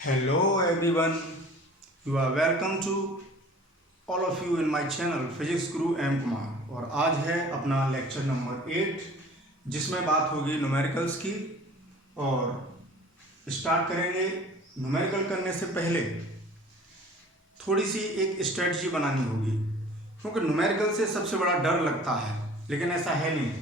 Hello everyone, you are welcome to all of you in my channel physics Guru M Kumar. और आज है अपना lecture number 8 जिसमें बात होगी न्यूमेरिकल्स की। और स्टार्ट करेंगे। न्यूमेरिकल करने से पहले थोड़ी सी एक स्ट्रेटजी बनानी होगी, क्योंकि न्यूमेरिकल से सबसे बड़ा डर लगता है, लेकिन ऐसा है नहीं।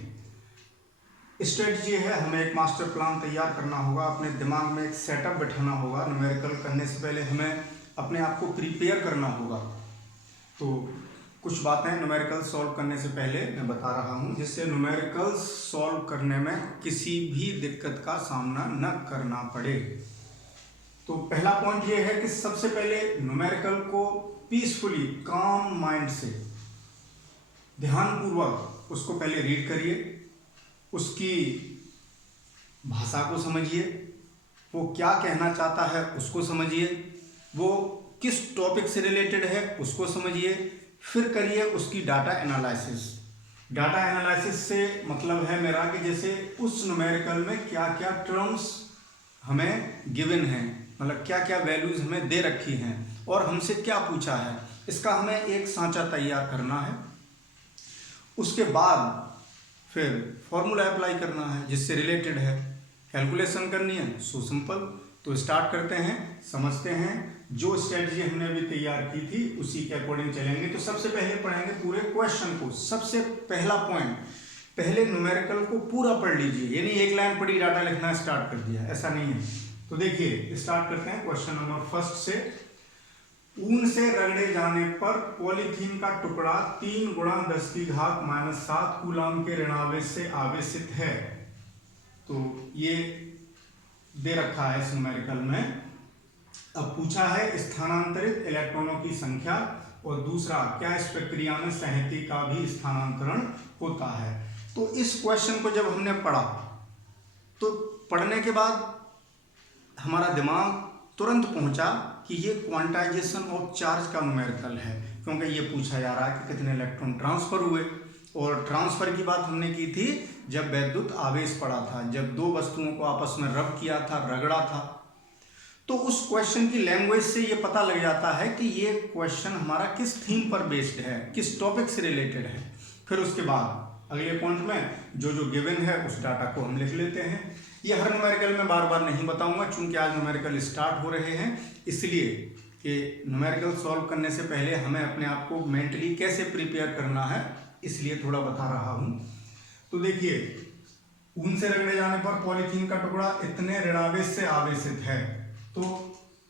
स्ट्रेटजी है, हमें एक मास्टर प्लान तैयार करना होगा, अपने दिमाग में एक सेटअप बैठाना होगा। न्यूमेरिकल करने से पहले हमें अपने आप को प्रिपेयर करना होगा। तो कुछ बातें न्यूमेरिकल सॉल्व करने से पहले मैं बता रहा हूँ, जिससे न्यूमेरिकल्स सॉल्व करने में किसी भी दिक्कत का सामना न करना पड़े। तो पहला पॉइंट ये है कि सबसे पहले न्यूमेरिकल को पीसफुली, काम माइंड से, ध्यानपूर्वक उसको पहले रीड करिए, उसकी भाषा को समझिए, वो क्या कहना चाहता है उसको समझिए, वो किस टॉपिक से रिलेटेड है उसको समझिए, फिर करिए उसकी डाटा एनालिसिस। डाटा एनालिसिस से मतलब है मेरा कि जैसे उस न्यूमेरिकल में क्या क्या टर्म्स हमें गिवन हैं, मतलब क्या क्या वैल्यूज़ हमें दे रखी हैं और हमसे क्या पूछा है, इसका हमें एक सांचा तैयार करना है। उसके बाद फिर फॉर्मूला अप्लाई करना है जिससे रिलेटेड है, कैलकुलेशन करनी है। So simple. तो स्टार्ट करते हैं, समझते हैं। जो स्ट्रेटजी हमने अभी तैयार की थी उसी के अकॉर्डिंग चलेंगे। तो सबसे पहले पढ़ेंगे पूरे क्वेश्चन को। सबसे पहला पॉइंट, पहले न्यूमेरिकल को पूरा पढ़ लीजिए, यानी एक लाइन पढ़ी डाटा लिखना स्टार्ट कर दिया, ऐसा नहीं है। तो देखिए स्टार्ट करते हैं क्वेश्चन नंबर फर्स्ट से। ऊन से रगड़े जाने पर पॉलीथीन का टुकड़ा 3 × 10⁻⁷ कूलम के ऋणावेश से आवेशित है। तो ये दे रखा है इस न्यूमेरिकल में। अब पूछा है स्थानांतरित इलेक्ट्रॉनों की संख्या, और दूसरा क्या इस प्रक्रिया में संहति का भी स्थानांतरण होता है। तो इस क्वेश्चन को जब हमने पढ़ा, तो पढ़ने के बाद हमारा दिमाग तुरंत पहुंचा कि ये क्वांटाइजेशन ऑफ चार्ज का न्यूमेरिकल है, क्योंकि ये पूछा जा रहा है कि कितने इलेक्ट्रॉन ट्रांसफर हुए। और ट्रांसफर की बात हमने की थी जब वैद्युत आवेश पड़ा था, जब दो वस्तुओं को आपस में रब किया था, रगड़ा था। तो उस क्वेश्चन की लैंग्वेज से ये पता लग जाता है कि ये क्वेश्चन हमारा किस थीम पर बेस्ड है, किस टॉपिक से रिलेटेड है। फिर उसके बाद अगले पॉइंट में जो जो गिवन है उस डाटा को हम लिख लेते हैं। ये हर न्यूमेरिकल में बार बार नहीं बताऊंगा, चूंकि आज न्यूमेरिकल स्टार्ट हो रहे हैं, इसलिए कि न्यूमेरिकल सॉल्व करने से पहले हमें अपने आप को मेंटली कैसे प्रिपेयर करना है, इसलिए थोड़ा बता रहा हूं। तो देखिए, ऊन से रगड़े जाने पर पॉलीथीन का टुकड़ा इतने ऋणावेश से आवेशित है। तो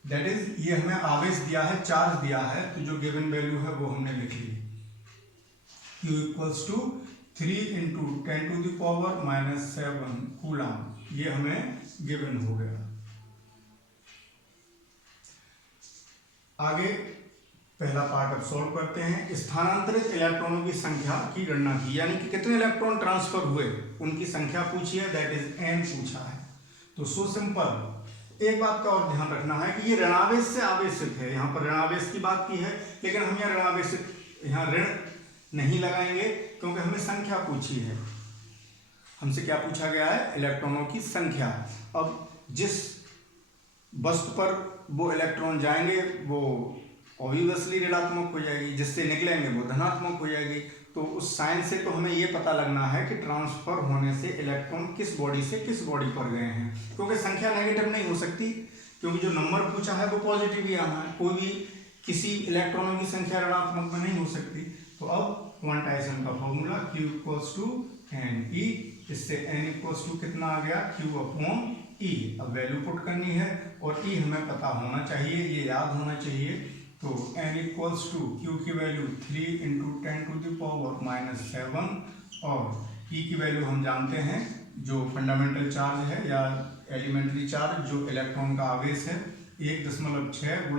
दैट इज, ये हमें आवेश दिया है, चार्ज दिया है, तो जो गिवन वैल्यू है वो हमने लिख ली, Q = 3 × 10⁻⁷ कूलम। ये हमें गिवन हो गया। आगे पहला पार्ट अब सॉल्व करते हैं। स्थानांतरित इलेक्ट्रॉनों की संख्या की गणना की, यानी कि कितने इलेक्ट्रॉन ट्रांसफर हुए उनकी संख्या पूछी है, दैट इज n पूछा है। तो सो सिंपल। एक बात का और ध्यान रखना है कि ये ऋणावेश से आवेशित है, यहाँ पर ऋणावेश की बात की है, लेकिन हम यहाँ ऋणावेशित, यहाँ ऋण नहीं लगाएंगे, क्योंकि हमें संख्या पूछी है। हमसे क्या पूछा गया है? इलेक्ट्रॉनों की संख्या। अब जिस वस्तु पर वो इलेक्ट्रॉन जाएंगे वो ऑब्वियसली ऋणात्मक हो जाएगी, जिससे निकलेंगे वो धनात्मक हो जाएगी। तो उस साइन से तो हमें ये पता लगना है कि ट्रांसफर होने से इलेक्ट्रॉन किस बॉडी से किस बॉडी पर गए हैं, क्योंकि संख्या नेगेटिव नहीं हो सकती, क्योंकि जो नंबर पूछा है वो पॉजिटिव ही आना है। कोई भी किसी इलेक्ट्रॉनों की संख्या ऋणात्मक में नहीं हो सकती। तो अब क्वांटाइजेशन का फॉर्मूला Q = NE, इससे N कितना आ गया? Q/E। अब वैल्यू पुट करनी है, और E हमें पता होना चाहिए, ये याद होना चाहिए। तो N = Q की वैल्यू 3 × 10⁻⁷, और E की वैल्यू हम जानते हैं, जो फंडामेंटल चार्ज है या एलिमेंट्री चार्ज, जो इलेक्ट्रॉन का आवेश है, 1.6 ×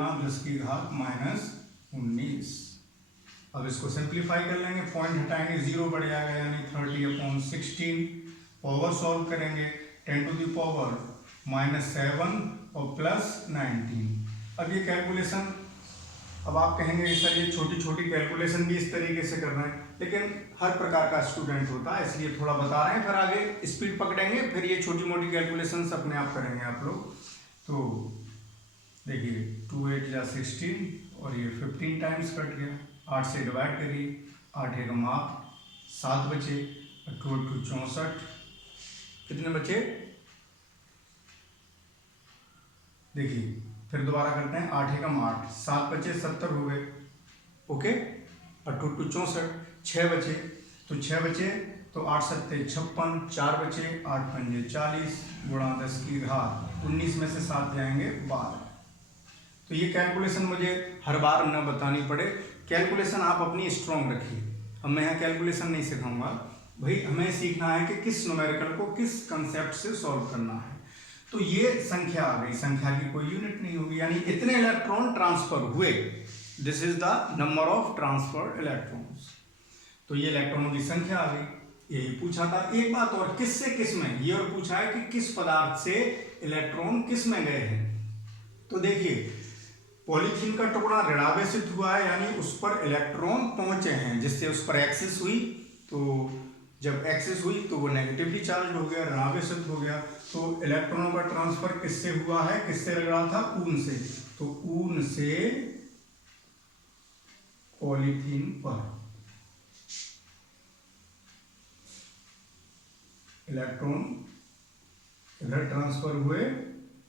10⁻⁻19। अब इसको सिंप्लीफाई कर लेंगे, पॉइंट हटाएंगे, 0 बढ़ जाएगा, यानी 30/16। पावर सॉल्व करेंगे, 10⁻⁻7 और +19। अब ये कैलकुलेशन, अब आप कहेंगे सर ये छोटी छोटी कैलकुलेशन भी इस तरीके से करना है, लेकिन हर प्रकार का स्टूडेंट होता है, इसलिए थोड़ा बता रहे हैं, फिर आगे स्पीड पकड़ेंगे, फिर ये छोटी मोटी कैलकुलेशन अपने आप करेंगे आप लोग। तो देखिए 2 8 या 16 और ये 15 टाइम्स कट गया। 8 से डिवाइड करिए, 8 एकम 8, 7 बचे, 8 8 64, कितने बचे? देखिए फिर दोबारा करते हैं, 8 एकम 8, 7 बचे, 70 हो गए। ओके, 8 8 64, 6 बचे, तो 6 बचे तो 8 7 56, 4 बचे, 8 5 40, गुणा 10 की घात 19 में से 7 जाएंगे 12। तो ये कैलकुलेशन मुझे हर बार न बतानी पड़े, कैलकुलेशन आप अपनी स्ट्रॉन्ग रखिए। अब मैं यहाँ कैलकुलेशन नहीं सिखाऊंगा भाई, हमें सीखना है कि किस न्यूमेरिकल को किस कंसेप्ट से सॉल्व करना है। तो ये संख्या आ गई, संख्या की कोई यूनिट नहीं होगी, यानी इतने इलेक्ट्रॉन ट्रांसफर हुए, this is the number of transferred electrons. तो ये इलेक्ट्रॉनों की संख्या आ गई, यही पूछा था। एक बात और, किस से किस में, ये और पूछा है कि किस पदार्थ से इलेक्ट्रॉन किस में गए हैं। तो देखिए पॉलीथीन का टुकड़ा ऋणावेशित हुआ है, यानी उस पर इलेक्ट्रॉन पहुंचे हैं, जिससे उस पर एक्सिस हुई, तो जब एक्सिस हुई तो वो नेगेटिवली चार्ज हो गया, ऋणावेशित हो गया। तो इलेक्ट्रॉनों का ट्रांसफर किससे हुआ है, किससे लग रहा था, ऊन से, तो ऊन से पॉलीथीन पर इलेक्ट्रॉन इधर ट्रांसफर हुए,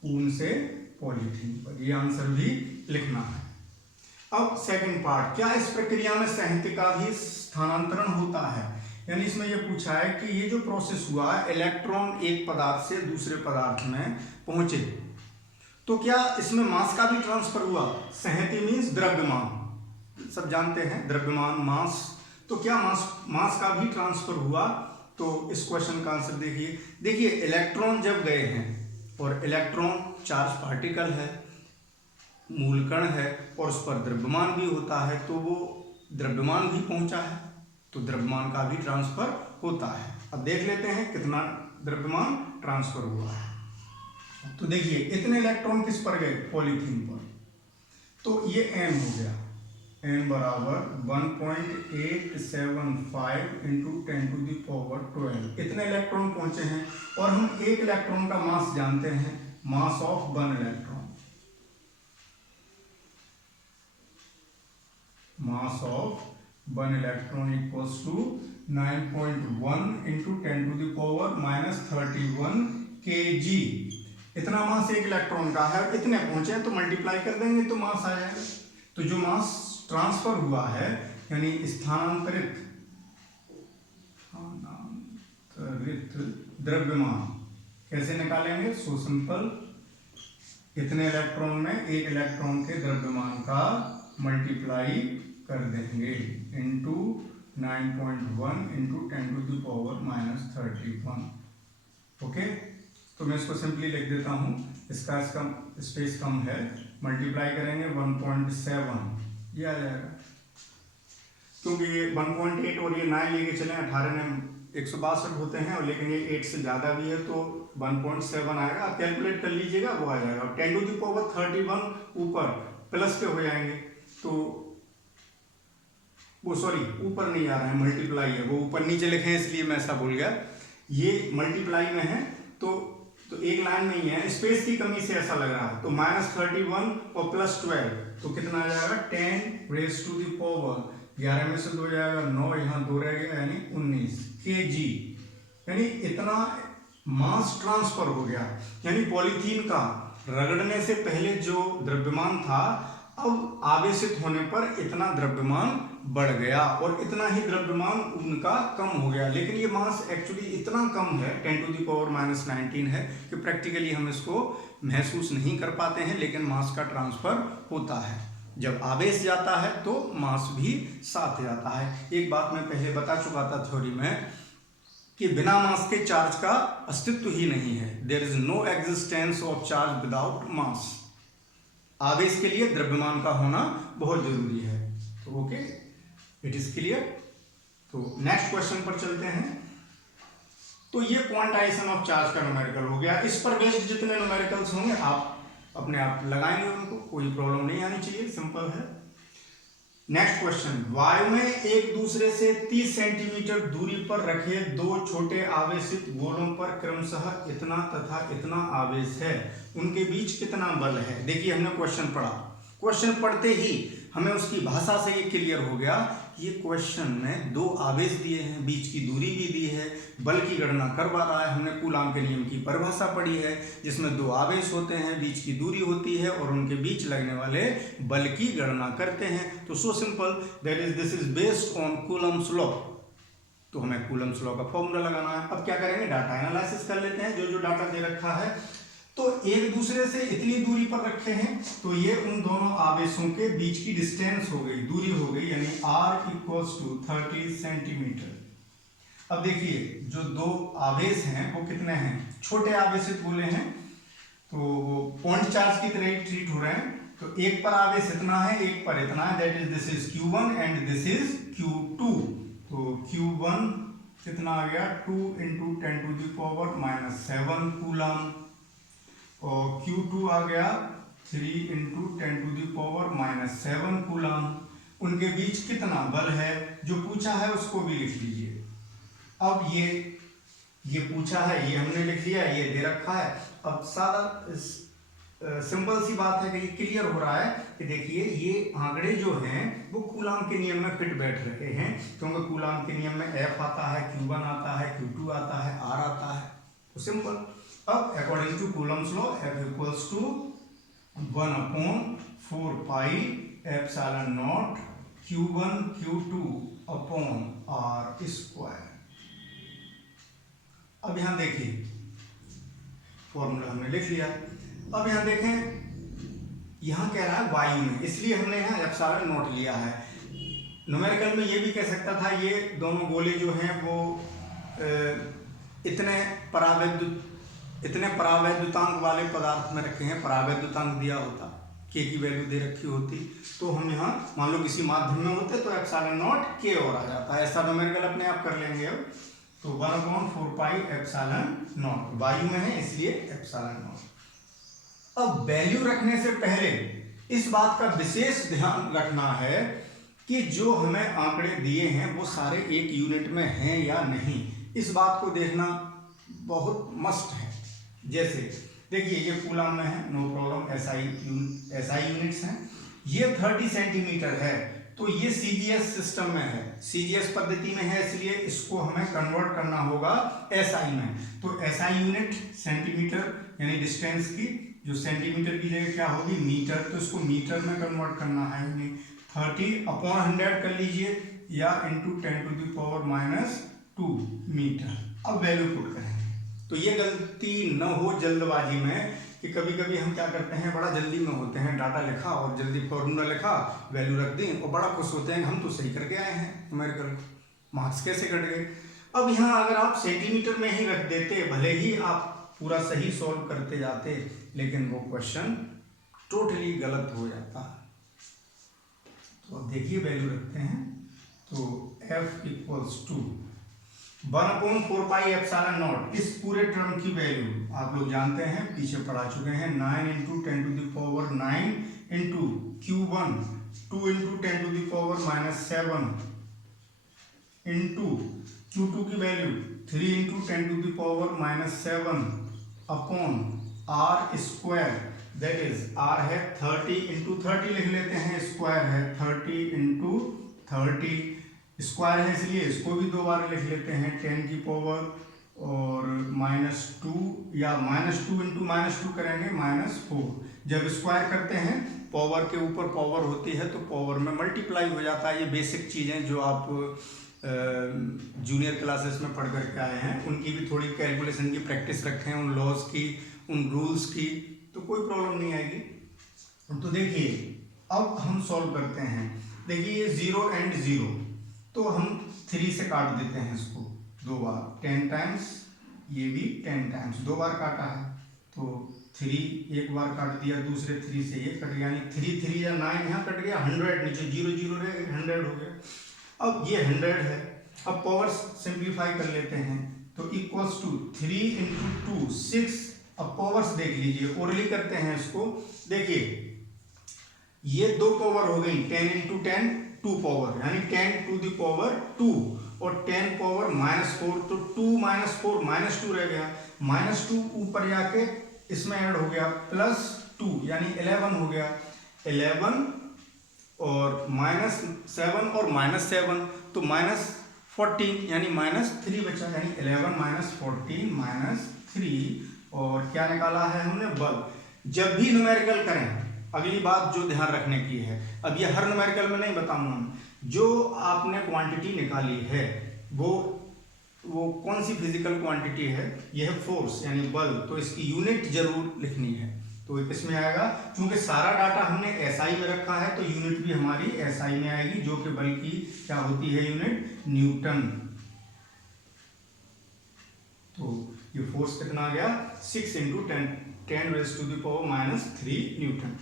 ऊन से पॉलीथीन पर। ये आंसर भी लिखना है। अब सेकंड पार्ट, क्या इस प्रक्रिया में संहति का भी स्थानांतरण होता है, यानी इसमें यह पूछा है कि ये जो प्रोसेस हुआ, इलेक्ट्रॉन एक पदार्थ से दूसरे पदार्थ में पहुंचे, तो क्या इसमें मास का भी ट्रांसफर हुआ। संहति मीन्स द्रव्यमान, सब जानते हैं द्रव्यमान मास, तो क्या मास का भी ट्रांसफर हुआ। तो इस क्वेश्चन का आंसर देखिए इलेक्ट्रॉन जब गए हैं, और इलेक्ट्रॉन चार्ज पार्टिकल है, मूल कण है, और उस पर द्रव्यमान भी होता है, तो वो द्रव्यमान भी पहुंचा है, तो द्रव्यमान का भी ट्रांसफर होता है। अब देख लेते हैं कितना द्रव्यमान ट्रांसफर हुआ है। तो देखिए इतने इलेक्ट्रॉन किस पर गए, पॉलीथीन पर, तो ये n हो गया, n बराबर 1.875 इंटू 10⁻12। इतने इलेक्ट्रॉन पहुंचे हैं, और हम एक इलेक्ट्रॉन का मास जानते हैं, mass of 1 electron, mass of 1 electron equals to 9.1 into 10⁻31 kg। इतना मास एक इलेक्ट्रॉन का है, इतने पहुंचे हैं, तो मल्टीप्लाई कर देंगे तो मास आ जाएगा। तो जो मास ट्रांसफर हुआ है, यानी स्थानांतरित द्रव्यमान, कैसे निकालेंगे, सो सिंपल, इतने इलेक्ट्रॉन में एक इलेक्ट्रॉन के द्रव्यमान का मल्टीप्लाई कर देंगे इंटू 9.1 इंटू 10⁻31। ओके, तो मैं इसको सिंपली लिख देता हूँ, इसका स्पेस कम है, मल्टीप्लाई करेंगे 1.7, ये आ जाएगा, क्योंकि ये 1.8 और ये 9 लेके चले, 18 में 162 होते हैं, और लेकिन ये 8 से ज़्यादा भी है, तो 1.7 आएगा। आप कैलकुलेट कर लीजिएगा, वो आ जाएगा। 10⁻31 ऊपर प्लस पे हो जाएंगे, तो वो सॉरी ऊपर नहीं आ रहा है, मल्टीप्लाई है, वो ऊपर नीचे लिखे हैं इसलिए मैं ऐसा भूल गया, ये मल्टीप्लाई में है, तो एक लाइन में ही है, स्पेस की कमी से ऐसा लग रहा है। तो -31 और +12, तो कितना आ जाएगा, 10⁻⁴, 11 में से 2 जाएगा 9, यहाँ 2 रह गया, यानी 19 kg, यानी इतना मास ट्रांसफर हो गया। यानी पॉलीथीन का रगड़ने से पहले जो द्रव्यमान था, अब आवेशित होने पर इतना द्रव्यमान बढ़ गया, और इतना ही द्रव्यमान उनका कम हो गया। लेकिन ये मास एक्चुअली इतना कम है, 10⁻⁻19 है, कि प्रैक्टिकली हम इसको महसूस नहीं कर पाते हैं, लेकिन मास का ट्रांसफर होता है। जब आवेश जाता है तो मास भी साथ जाता है। एक बात मैं पहले बता चुका था थ्योरी में, कि बिना मास के चार्ज का अस्तित्व ही नहीं है, there is no existence of charge without mass. आवेश के लिए द्रव्यमान का होना बहुत जरूरी है। तो ओके, इट इज क्लियर। तो नेक्स्ट क्वेश्चन पर चलते हैं। तो ये क्वांटाइजेशन ऑफ चार्ज का न्यूमेरिकल हो गया। इस पर बेस्ड जितने न्यूमेरिकल्स होंगे आप अपने आप लगाएंगे, उनको कोई प्रॉब्लम नहीं आनी चाहिए, सिंपल है। नेक्स्ट क्वेश्चन, वायु में एक दूसरे से 30 सेंटीमीटर दूरी पर रखे 2 छोटे आवेशित गोलों पर क्रमशः इतना तथा इतना आवेश है, उनके बीच कितना बल है। देखिए हमने क्वेश्चन पढ़ा, क्वेश्चन पढ़ते ही हमें उसकी भाषा से ये क्लियर हो गया कि ये क्वेश्चन में दो आवेश दिए हैं, बीच की दूरी भी दी है, बल की गणना करवा रहा है। हमने कूलाम के नियम की परिभाषा पढ़ी है जिसमें दो आवेश होते हैं, बीच की दूरी होती है और उनके बीच लगने वाले बल की गणना करते हैं। तो so simple that is this is based on Coulomb's law. तो हमें कूलम्स लॉ का फॉर्मूला लगाना है। अब क्या करेंगे, डाटा एनालिसिस कर लेते हैं। जो डाटा दे रखा है तो एक दूसरे से इतनी दूरी पर रखे हैं तो ये उन दोनों आवेशों के बीच की डिस्टेंस हो गई, दूरी हो गई, यानी r इक्वल्स टू 30 सेंटीमीटर। अब देखिए जो दो आवेश हैं वो कितने हैं, छोटे आवेशित बोले हैं तो वो पॉइंट चार्ज की तरह ट्रीट हो रहे हैं। तो एक पर आवेश इतना है, एक पर इतना है, that is this is Q1 and this is Q2। तो Q1 कितना आ गया 2 × 10⁻⁻7 कूलम और Q2 आ गया 3 × 10⁻⁻7 कूलम। उनके बीच कितना बल है जो पूछा है उसको भी लिख लीजिए। अब ये पूछा है, ये हमने लिख लिया, ये दे रखा है। अब सादा सिंपल सी बात है कि ये क्लियर हो रहा है कि देखिए ये आंकड़े जो हैं वो कूलाम के नियम में फिट बैठ रहे हैं, क्योंकि कूलाम के नियम में F आता है, Q1 आता है, Q2 आता है, R आता है। तो सिंपल। अब according to Coulomb's law F equals to 1/4 pi epsilon naught Q1 Q2 upon R square. अब यहां देखिए फॉर्मूला हमने लिख लिया। अब यहां देखें, यहां कह रहा है वायु में, इसलिए हमने यहां एप्सिलॉन नॉट लिया है। न्यूमेरिकल में ये भी कह सकता था ये दोनों गोले जो हैं वो इतने परावैद्युतांक वाले पदार्थ में रखे हैं, परावैद्युतांक दिया होता, के की वैल्यू दे रखी होती, तो हम यहाँ मान लो किसी माध्यम में होते तो एप्सिलॉन नॉट के और आ जाता है। ऐसा न्यूमेरिकल अपने आप कर लेंगे। अब तो 1/4 पाई एप्सिलॉन नॉट, वायु में है इसलिए एप्सिलॉन नॉट। अब वैल्यू रखने से पहले इस बात का विशेष ध्यान रखना है कि जो हमें आंकड़े दिए हैं वो सारे एक यूनिट में हैं या नहीं, इस बात को देखना बहुत मस्ट है। जैसे देखिए ये कूलम में है, नो प्रॉब्लम, एसआई यूनिट्स हैं। ये 30 सेंटीमीटर है तो ये सीजीएस सिस्टम में है, सीजीएस पद्धति में है, इसलिए इसको हमें कन्वर्ट करना होगा एसआई में। तो एसआई यूनिट सेंटीमीटर यानी डिस्टेंस की, जो सेंटीमीटर की जगह क्या होगी मीटर, तो इसको मीटर में कन्वर्ट करना है। 30/100 कर लीजिए या इंटू 10⁻⁻2 मीटर। अब वैल्यू पुट करेंगे तो ये गलती न हो जल्दबाजी में कि कभी कभी हम क्या करते हैं, बड़ा जल्दी में होते हैं, डाटा लिखा और जल्दी फॉर्मूला लिखा, वैल्यू रख दी और बड़ा खुश होते हैं हम तो सही करके आए हैं, न्यूमेरिकल मार्क्स कैसे कट गए। अब यहाँ अगर आप सेंटीमीटर में ही रख देते, भले ही आप पूरा सही सॉल्व करते जाते, लेकिन वो क्वेश्चन टोटली गलत हो जाता। तो अब देखिए वैल्यू रखते हैं तो F equals to 1/4 pi epsilon naught. इस पूरे टर्म की वैल्यू आप लोग जानते हैं, पीछे पढ़ा चुके हैं, 9 × 10⁹ इंटू Q1 2 × 10⁻⁻7 इंटू Q2 की value 3 × 10⁻⁻7 upon R square, that is R है 30 × 30 लिख लेते हैं, स्क्वायर है 30 × 30 स्क्वायर है इसलिए इसको भी दो बार लिख लेते हैं, 10 की पावर और -2 या -2 × -2 करेंगे -4। जब स्क्वायर करते हैं पावर के ऊपर पावर होती है तो पावर में मल्टीप्लाई हो जाता है। ये बेसिक चीज़ें जो आप जूनियर क्लासेस में पढ़ करके आए हैं, उनकी भी थोड़ी कैलकुलेशन की प्रैक्टिस रखें, उन लॉज की, उन रूल्स की, तो कोई प्रॉब्लम नहीं आएगी। तो देखिए अब हम सॉल्व करते हैं। देखिए ये 0 and 0 तो हम 3 से काट देते हैं इसको दो बार, 10 टाइम्स, ये भी 10 टाइम्स, दो बार काटा है तो 3 एक बार काट दिया, दूसरे 3 से ये कट गया, यानी 3 3 या 9 यहाँ कट गया, 100 नीचे 0 0 रह गया, 100 हो गया। अब ये 100 है, अब पावर सिंप्लीफाई कर लेते हैं तो इक्वल्स टू 3 × 2 6। अब पावर्स देख लीजिए, ओरली करते हैं इसको। देखिए ये दो पावर हो गई, 10 × 10 2 पावर, यानी 10⁻2 और 10 पावर -4, तो 2 - 4 -2 रह गया, -2 ऊपर जाके इसमें ऐड हो गया +2 यानी 11 हो गया, 11 और -7 और -7 तो -14 यानी -3 बचा, यानी 11 - 14 -3 और क्या निकाला है हमने, बल। जब भी न्यूमेरिकल करें, अगली बात जो ध्यान रखने की है, अब ये हर न्यूमेरिकल में नहीं बताऊंगा, जो आपने क्वांटिटी निकाली है वो कौन सी फिजिकल क्वांटिटी है, यह है फोर्स यानी बल, तो इसकी यूनिट जरूर लिखनी है। तो इसमें आएगा, क्योंकि सारा डाटा हमने एसआई में रखा है तो यूनिट भी हमारी एसआई में आएगी, जो कि बल की क्या होती है यूनिट, न्यूटन। तो ये फोर्स कितना आ गया, 6 × 10⁻³ न्यूटन।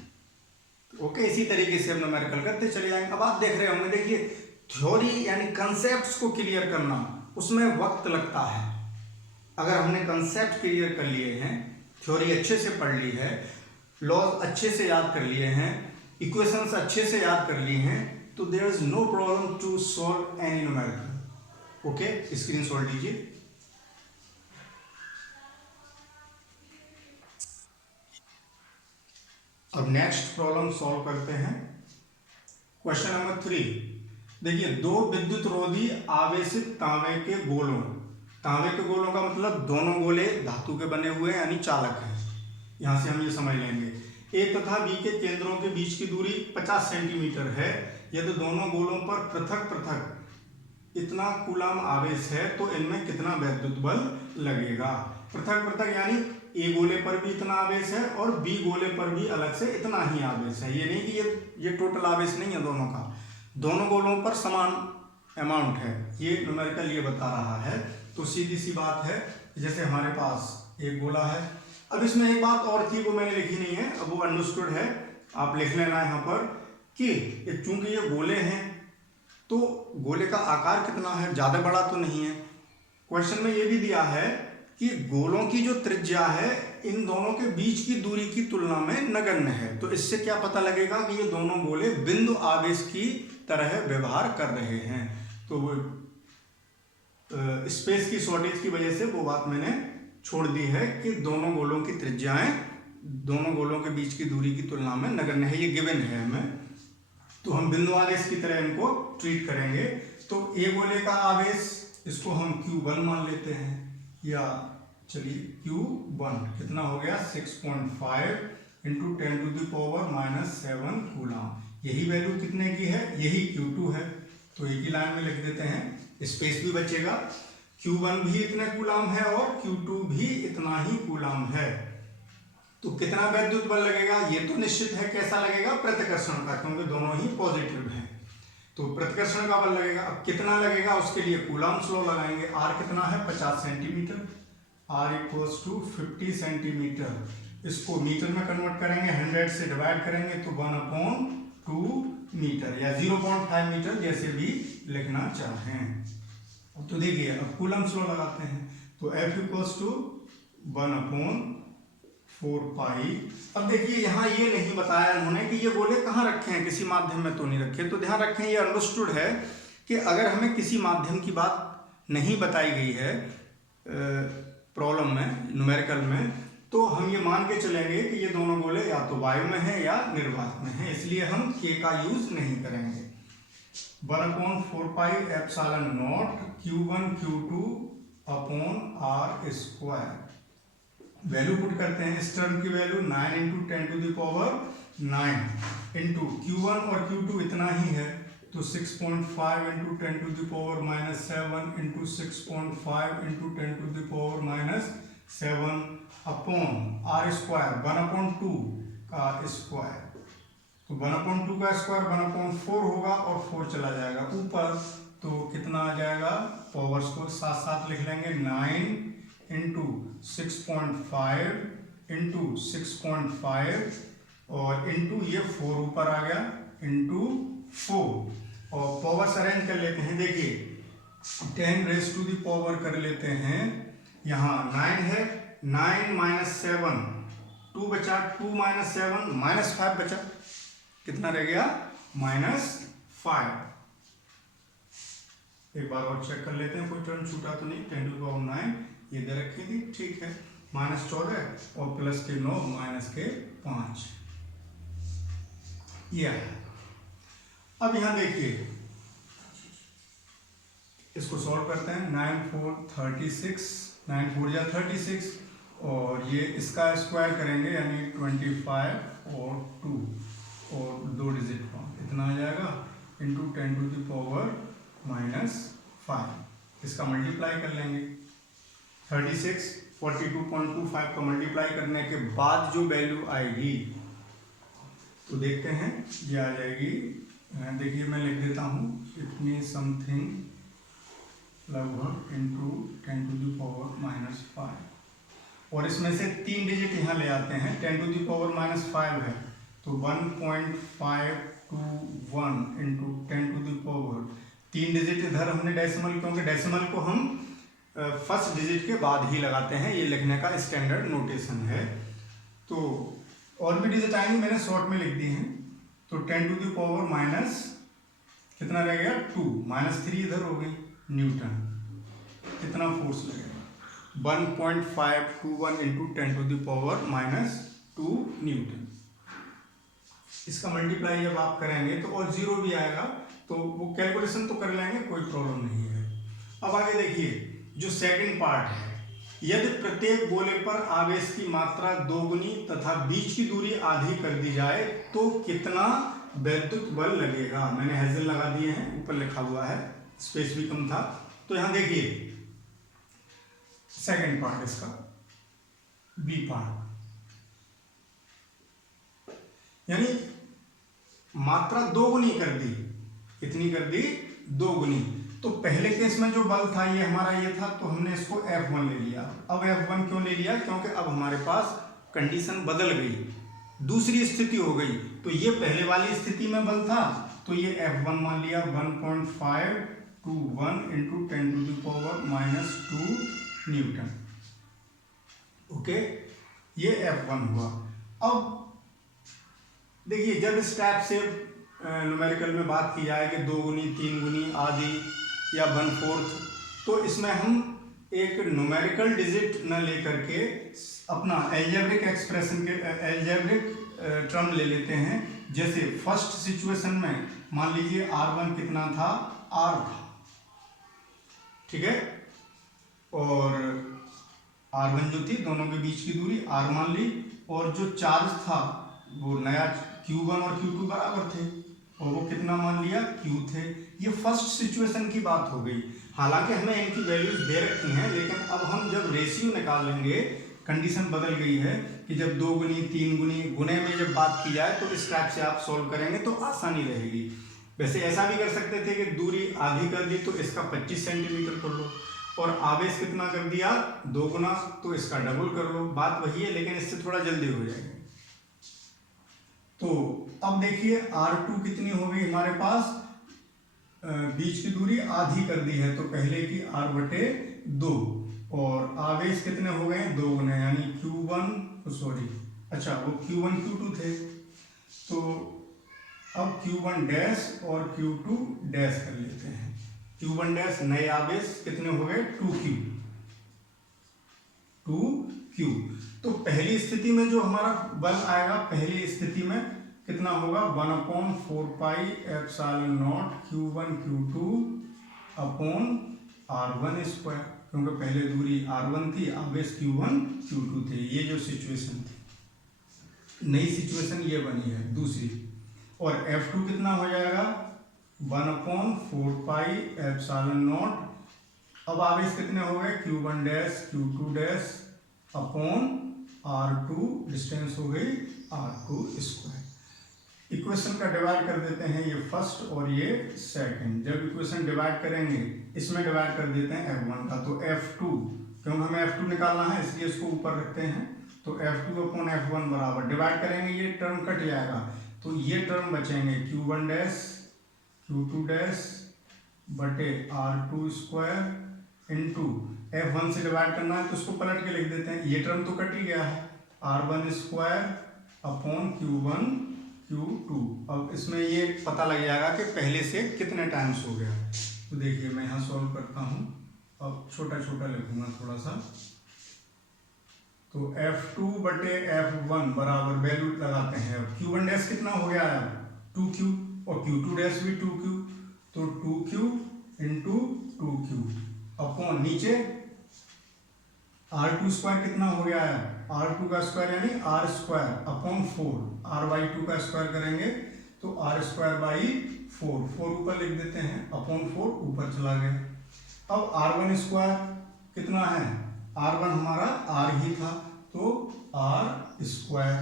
ओके, इसी तरीके से हम न्यूमेरिकल करते चले जाएंगे। अब आप देख रहे होंगे, देखिए थ्योरी यानी कंसेप्ट्स को क्लियर करना, उसमें वक्त लगता है। अगर हमने कंसेप्ट क्लियर कर लिए हैं, थ्योरी अच्छे से पढ़ ली है, लॉज अच्छे से याद कर लिए हैं, इक्वेशंस अच्छे से याद कर लिए हैं, तो there is no problem to solve any numerical. Okay, screenshot लीजिए। अब नेक्स्ट प्रॉब्लम सॉल्व करते हैं। क्वेश्चन नंबर 3, देखिए 2 विद्युत रोधी आवेशित तांबे के गोलों, तांबे के गोलों का मतलब दोनों गोले धातु के बने हुए हैं यानी चालक हैं, यहां से हम ये समझ लेंगे। ए तथा बी के केंद्रों के बीच की दूरी 50 सेंटीमीटर है। यदि दोनों गोलों पर पृथक पृथक इतना कूलम आवेश है तो इनमें कितना वैद्युत बल लगेगा। पृथक पृथक यानी ए गोले पर भी इतना आवेश है और बी गोले पर भी अलग से इतना ही आवेश है। ये नहीं कि ये टोटल आवेश नहीं है दोनों का, दोनों गोलों पर समान अमाउंट है, ये न्यूमेरिकल ये बता रहा है। तो सीधी सी बात है, जैसे हमारे पास एक गोला है। अब इसमें एक बात और थी, वो मैंने लिखी नहीं है, अब वो अंडरस्टूड है, आप लिख लेना यहाँ पर कि चूंकि ये गोले हैं तो गोले का आकार कितना है, ज़्यादा बड़ा तो नहीं है। क्वेश्चन में ये भी दिया है कि गोलों की जो त्रिज्या है इन दोनों के बीच की दूरी की तुलना में नगण्य है। तो इससे क्या पता लगेगा कि ये दोनों गोले बिंदु आवेश की तरह व्यवहार कर रहे हैं। तो वो स्पेस की शॉर्टेज की वजह से वो बात मैंने छोड़ दी है कि दोनों गोलों की त्रिज्याएं दोनों गोलों के बीच की दूरी की तुलना में नगण्य है, ये गिवन है हमें। तो हम बिंदु आवेश की तरह इनको ट्रीट करेंगे। तो ए गोले का आवेश, इसको हम Q1 मान लेते हैं, या चलिए Q1 कितना हो गया 6.5 × 10⁻⁷ कूलम। यही वैल्यू कितने की है, यही Q2 है। तो एक ही लाइन में लिख देते हैं, स्पेस भी बचेगा। Q1 भी इतने कूलम है और Q2 भी इतना ही कूलम है। तो कितना वैद्युत बल लगेगा, ये तो निश्चित है, कैसा लगेगा, प्रतिकर्षण का, क्योंकि दोनों ही पॉजिटिव हैं। तो प्रतिकर्षण का बल लगेगा। अब कितना लगेगा उसके लिए कूलम्स लॉ लगाएंगे। R कितना है 50 सेंटीमीटर, R = 50 सेंटीमीटर। इसको मीटर में कन्वर्ट करेंगे, 100 से डिवाइड करेंगे तो 1/2 मीटर या 0.5 मीटर, जैसे भी लिखना चाहें। तो देखिए अब कूलम्स लॉ लगाते हैं, तो F = 1/4π। अब देखिए यहाँ ये नहीं बताया उन्होंने कि ये गोले कहाँ रखे हैं, किसी माध्यम में तो नहीं रखे। तो ध्यान रखें, ये अंडरस्टूड है कि अगर हमें किसी माध्यम की बात नहीं बताई गई है प्रॉब्लम में, न्यूमेरिकल में, तो हम ये मान के चलेंगे कि ये दोनों गोले या तो वायु में है या निर्वात में है, इसलिए हम K का यूज नहीं करेंगे। 1/4πε0 Q1 Q2/R²। वैल्यू पुट करते हैं, इस टर्म की वैल्यू 9 × 10⁹ इंटू Q1 और Q2 इतना ही है, तो 6.5 × 10⁻⁷ इंटू 6.5 × 10⁻⁷ अपॉन R² 1/2 का स्क्वायर। तो 1/2 का स्क्वायर 1/4 होगा और 4 चला जाएगा ऊपर, तो कितना आ जाएगा, पावर्स को साथ साथ लिख लेंगे, 9 × 6.5 × 6.5 और इंटू ये 4 ऊपर आ गया इंटू 4, और पावर्स अरेंज कर लेते हैं। देखिए 10⁻⁴ कर लेते हैं, यहाँ 9 है, 9 - 7 2 बचा, 2 - 7 -5 बचा, कितना रह गया -5। एक बार और चेक कर लेते हैं कोई टर्म छूटा तो नहीं। 10⁻⁹ ये दे रखी थी, ठीक है, -14 और प्लस के 9 माइनस के 5, ये आया। अब यहाँ देखिए, इसको सॉल्व करते हैं। 9 4 36, 9 4 जा 36, और ये इसका स्क्वायर करेंगे यानी 25 और 2 और 2 डिजिट फॉर्म, इतना आ जाएगा इंटू 10 टू द पावर -5। इसका मल्टीप्लाई कर लेंगे। 36 42.25 का मल्टीप्लाई करने के बाद जो वैल्यू आएगी तो देखते हैं, ये आ जाएगी। देखिए मैं लिख देता हूँ, इतनी समथिंग लगभग इंटू 10 टू द पावर -5, और इसमें से 3 डिजिट यहाँ ले आते हैं। 10 टू द पावर -5 है तो 1.521 into 10 to the power, 3 digit इधर हमने डेसिमल, क्योंकि डेसिमल को हम फर्स्ट डिजिट के बाद ही लगाते हैं, ये लिखने का स्टैंडर्ड नोटेशन है। तो और भी डिजिट आएंगे, मैंने शॉर्ट में लिख दी हैं। तो 10 टू द पावर माइनस कितना रह गया 2, -3 इधर हो गई न्यूटन। कितना फोर्स लगेगा 1.521 into 10 to the power -2 newton. इसका मल्टीप्लाई जब आप करेंगे तो और 0 भी आएगा, तो वो कैलकुलेशन तो कर लेंगे, कोई प्रॉब्लम नहीं है। अब आगे देखिए, जो सेकंड पार्ट है, यदि प्रत्येक गोले पर आवेश की मात्रा 2 गुनी तथा बीच की दूरी आधी कर दी जाए तो कितना वैद्युत बल लगेगा। मैंने हेजल लगा दिए हैं, ऊपर लिखा हुआ है, स्पेस भी कम था। तो यहां देखिए सेकंड पार्ट, इसका बी पार्ट, यानी मात्रा 2 गुनी कर दी, कितनी कर दी 2 गुनी। तो पहले केस में जो बल था ये हमारा ये था, तो हमने इसको F1 ले लिया। अब F1 क्यों ले लिया, क्योंकि अब हमारे पास कंडीशन बदल गई, दूसरी स्थिति हो गई। तो ये पहले वाली स्थिति में बल था, तो ये F1 मान लिया 1.521 into 10 to the power -2 newton. Okay, ये F1 हुआ। अब देखिए, जब इस टाइप से न्यूमेरिकल में बात की जाए कि 2 गुनी, 3 गुनी, आधी या 1/4, तो इसमें हम एक न्यूमेरिकल डिजिट न लेकर के अपना एल्जेब्रिक एक्सप्रेशन के एल्जेब्रिक टर्म ले लेते हैं। जैसे फर्स्ट सिचुएशन में मान लीजिए R1 कितना था, R था, ठीक है, और R1 जो थी दोनों के बीच की दूरी R मान ली, और जो चार्ज था वो नया Q1 और Q2 बराबर थे, और वो कितना मान लिया Q थे। ये फर्स्ट सिचुएशन की बात हो गई। हालांकि हमें इनकी वैल्यूज दे रखी हैं, लेकिन अब हम जब रेशियो निकालेंगे, कंडीशन बदल गई है कि जब 2 गुनी, 3 गुनी, गुने में जब बात की जाए तो इस टाइप से आप सॉल्व करेंगे तो आसानी रहेगी। वैसे ऐसा भी कर सकते थे कि दूरी आधी कर दी तो इसका 25 सेंटीमीटर कर लो, और आवेश कितना कर दिया 2 गुना, तो इसका डबल कर लो। बात वही है, लेकिन इससे थोड़ा जल्दी हो जाएगा। तो अब देखिए R2 कितनी हो गई हमारे पास, बीच की दूरी आधी कर दी है, तो पहले की R/2, और आवेश कितने हो गए 2 गुना, यानी Q1 सॉरी अच्छा वो Q1 Q2 थे, तो अब Q1 डैश और Q2 डैश कर लेते हैं। Q1 डैश नए आवेश कितने हो गए 2Q। तो पहली स्थिति में जो हमारा बल आएगा, पहली स्थिति में कितना होगा 1/4πε0 Q1 Q2 upon R1 square, क्योंकि पहले दूरी R1 थी, आवेश Q1 Q2 थे। ये जो सिचुएशन थी, नई सिचुएशन ये बनी है दूसरी। और F2 कितना हो जाएगा 1/4πε0, अब आवेश कितने हो गए Q1 dash Q2 dash upon R2, distance हो गई R2 स्क्वायर। इक्वेशन का डिवाइड कर देते हैं, ये फर्स्ट और ये सेकंड। जब इक्वेशन डिवाइड करेंगे, इसमें डिवाइड कर देते हैं F1 का, तो F2, क्योंकि हमें F2 निकालना है इसलिए इसको ऊपर रखते हैं, तो F2 अपॉन F1 बराबर, डिवाइड करेंगे ये टर्म कट जाएगा, तो ये टर्म बचेंगे Q1 डैश Q2 डैश बटे R2 स्क्वायर इंटू F1 से डिवाइड करना है तो इसको पलट के लिख देते हैं, ये टर्म तो कट ही गया है, R1 square upon Q1 Q2। अब इसमें ये पता लग जाएगा कि पहले से कितने टाइम्स हो गया। तो देखिए मैं यहाँ सॉल्व करता हूँ, अब छोटा छोटा लिखूंगा थोड़ा सा। तो तो F2 बटे F1 बराबर वैल्यू लगाते हैं। Q1 डैश कितना हो गया है 2Q और Q2 डैश भी 2Q, तो 2Q इंटू 2Q अपॉन नीचे R2 स्क्वायर कितना हो गया है R2 का स्क्वायर यानी R स्क्वायर अपॉन 4, R/2 का स्क्वायर करेंगे तो R स्क्वायर बाई 4 ऊपर लिख देते हैं अपॉन 4 ऊपर चला गया। अब R1 स्क्वायर कितना है R1 हमारा R ही था तो R square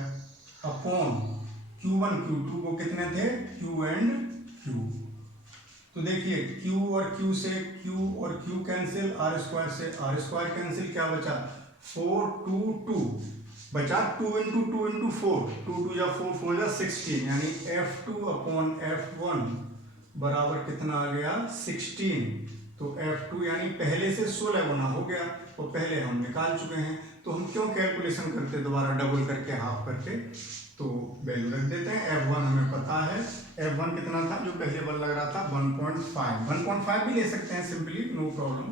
upon Q1 Q2 वो कितने थे Q एंड Q। तो देखिए Q और Q से Q और Q कैंसिल, R स्क्वायर से R स्क्वायर कैंसिल, क्या बचा 4 2 2 बचा 2 इंटू 2 इंटू 4, 2 2 या 4 4 या 16 यानी F2 अपॉन F1 बराबर कितना आ गया 16। तो F2 यानी पहले से 16 गुना हो गया और पहले हम निकाल चुके हैं, तो हम क्यों कैलकुलेशन करते दोबारा डबल करके हाफ करके, तो वैल्यू रख देते हैं। F1 हमें पता है, F1 कितना था जो पहले बल लग रहा था 1.5, 1.5 भी ले सकते हैं simply no problem,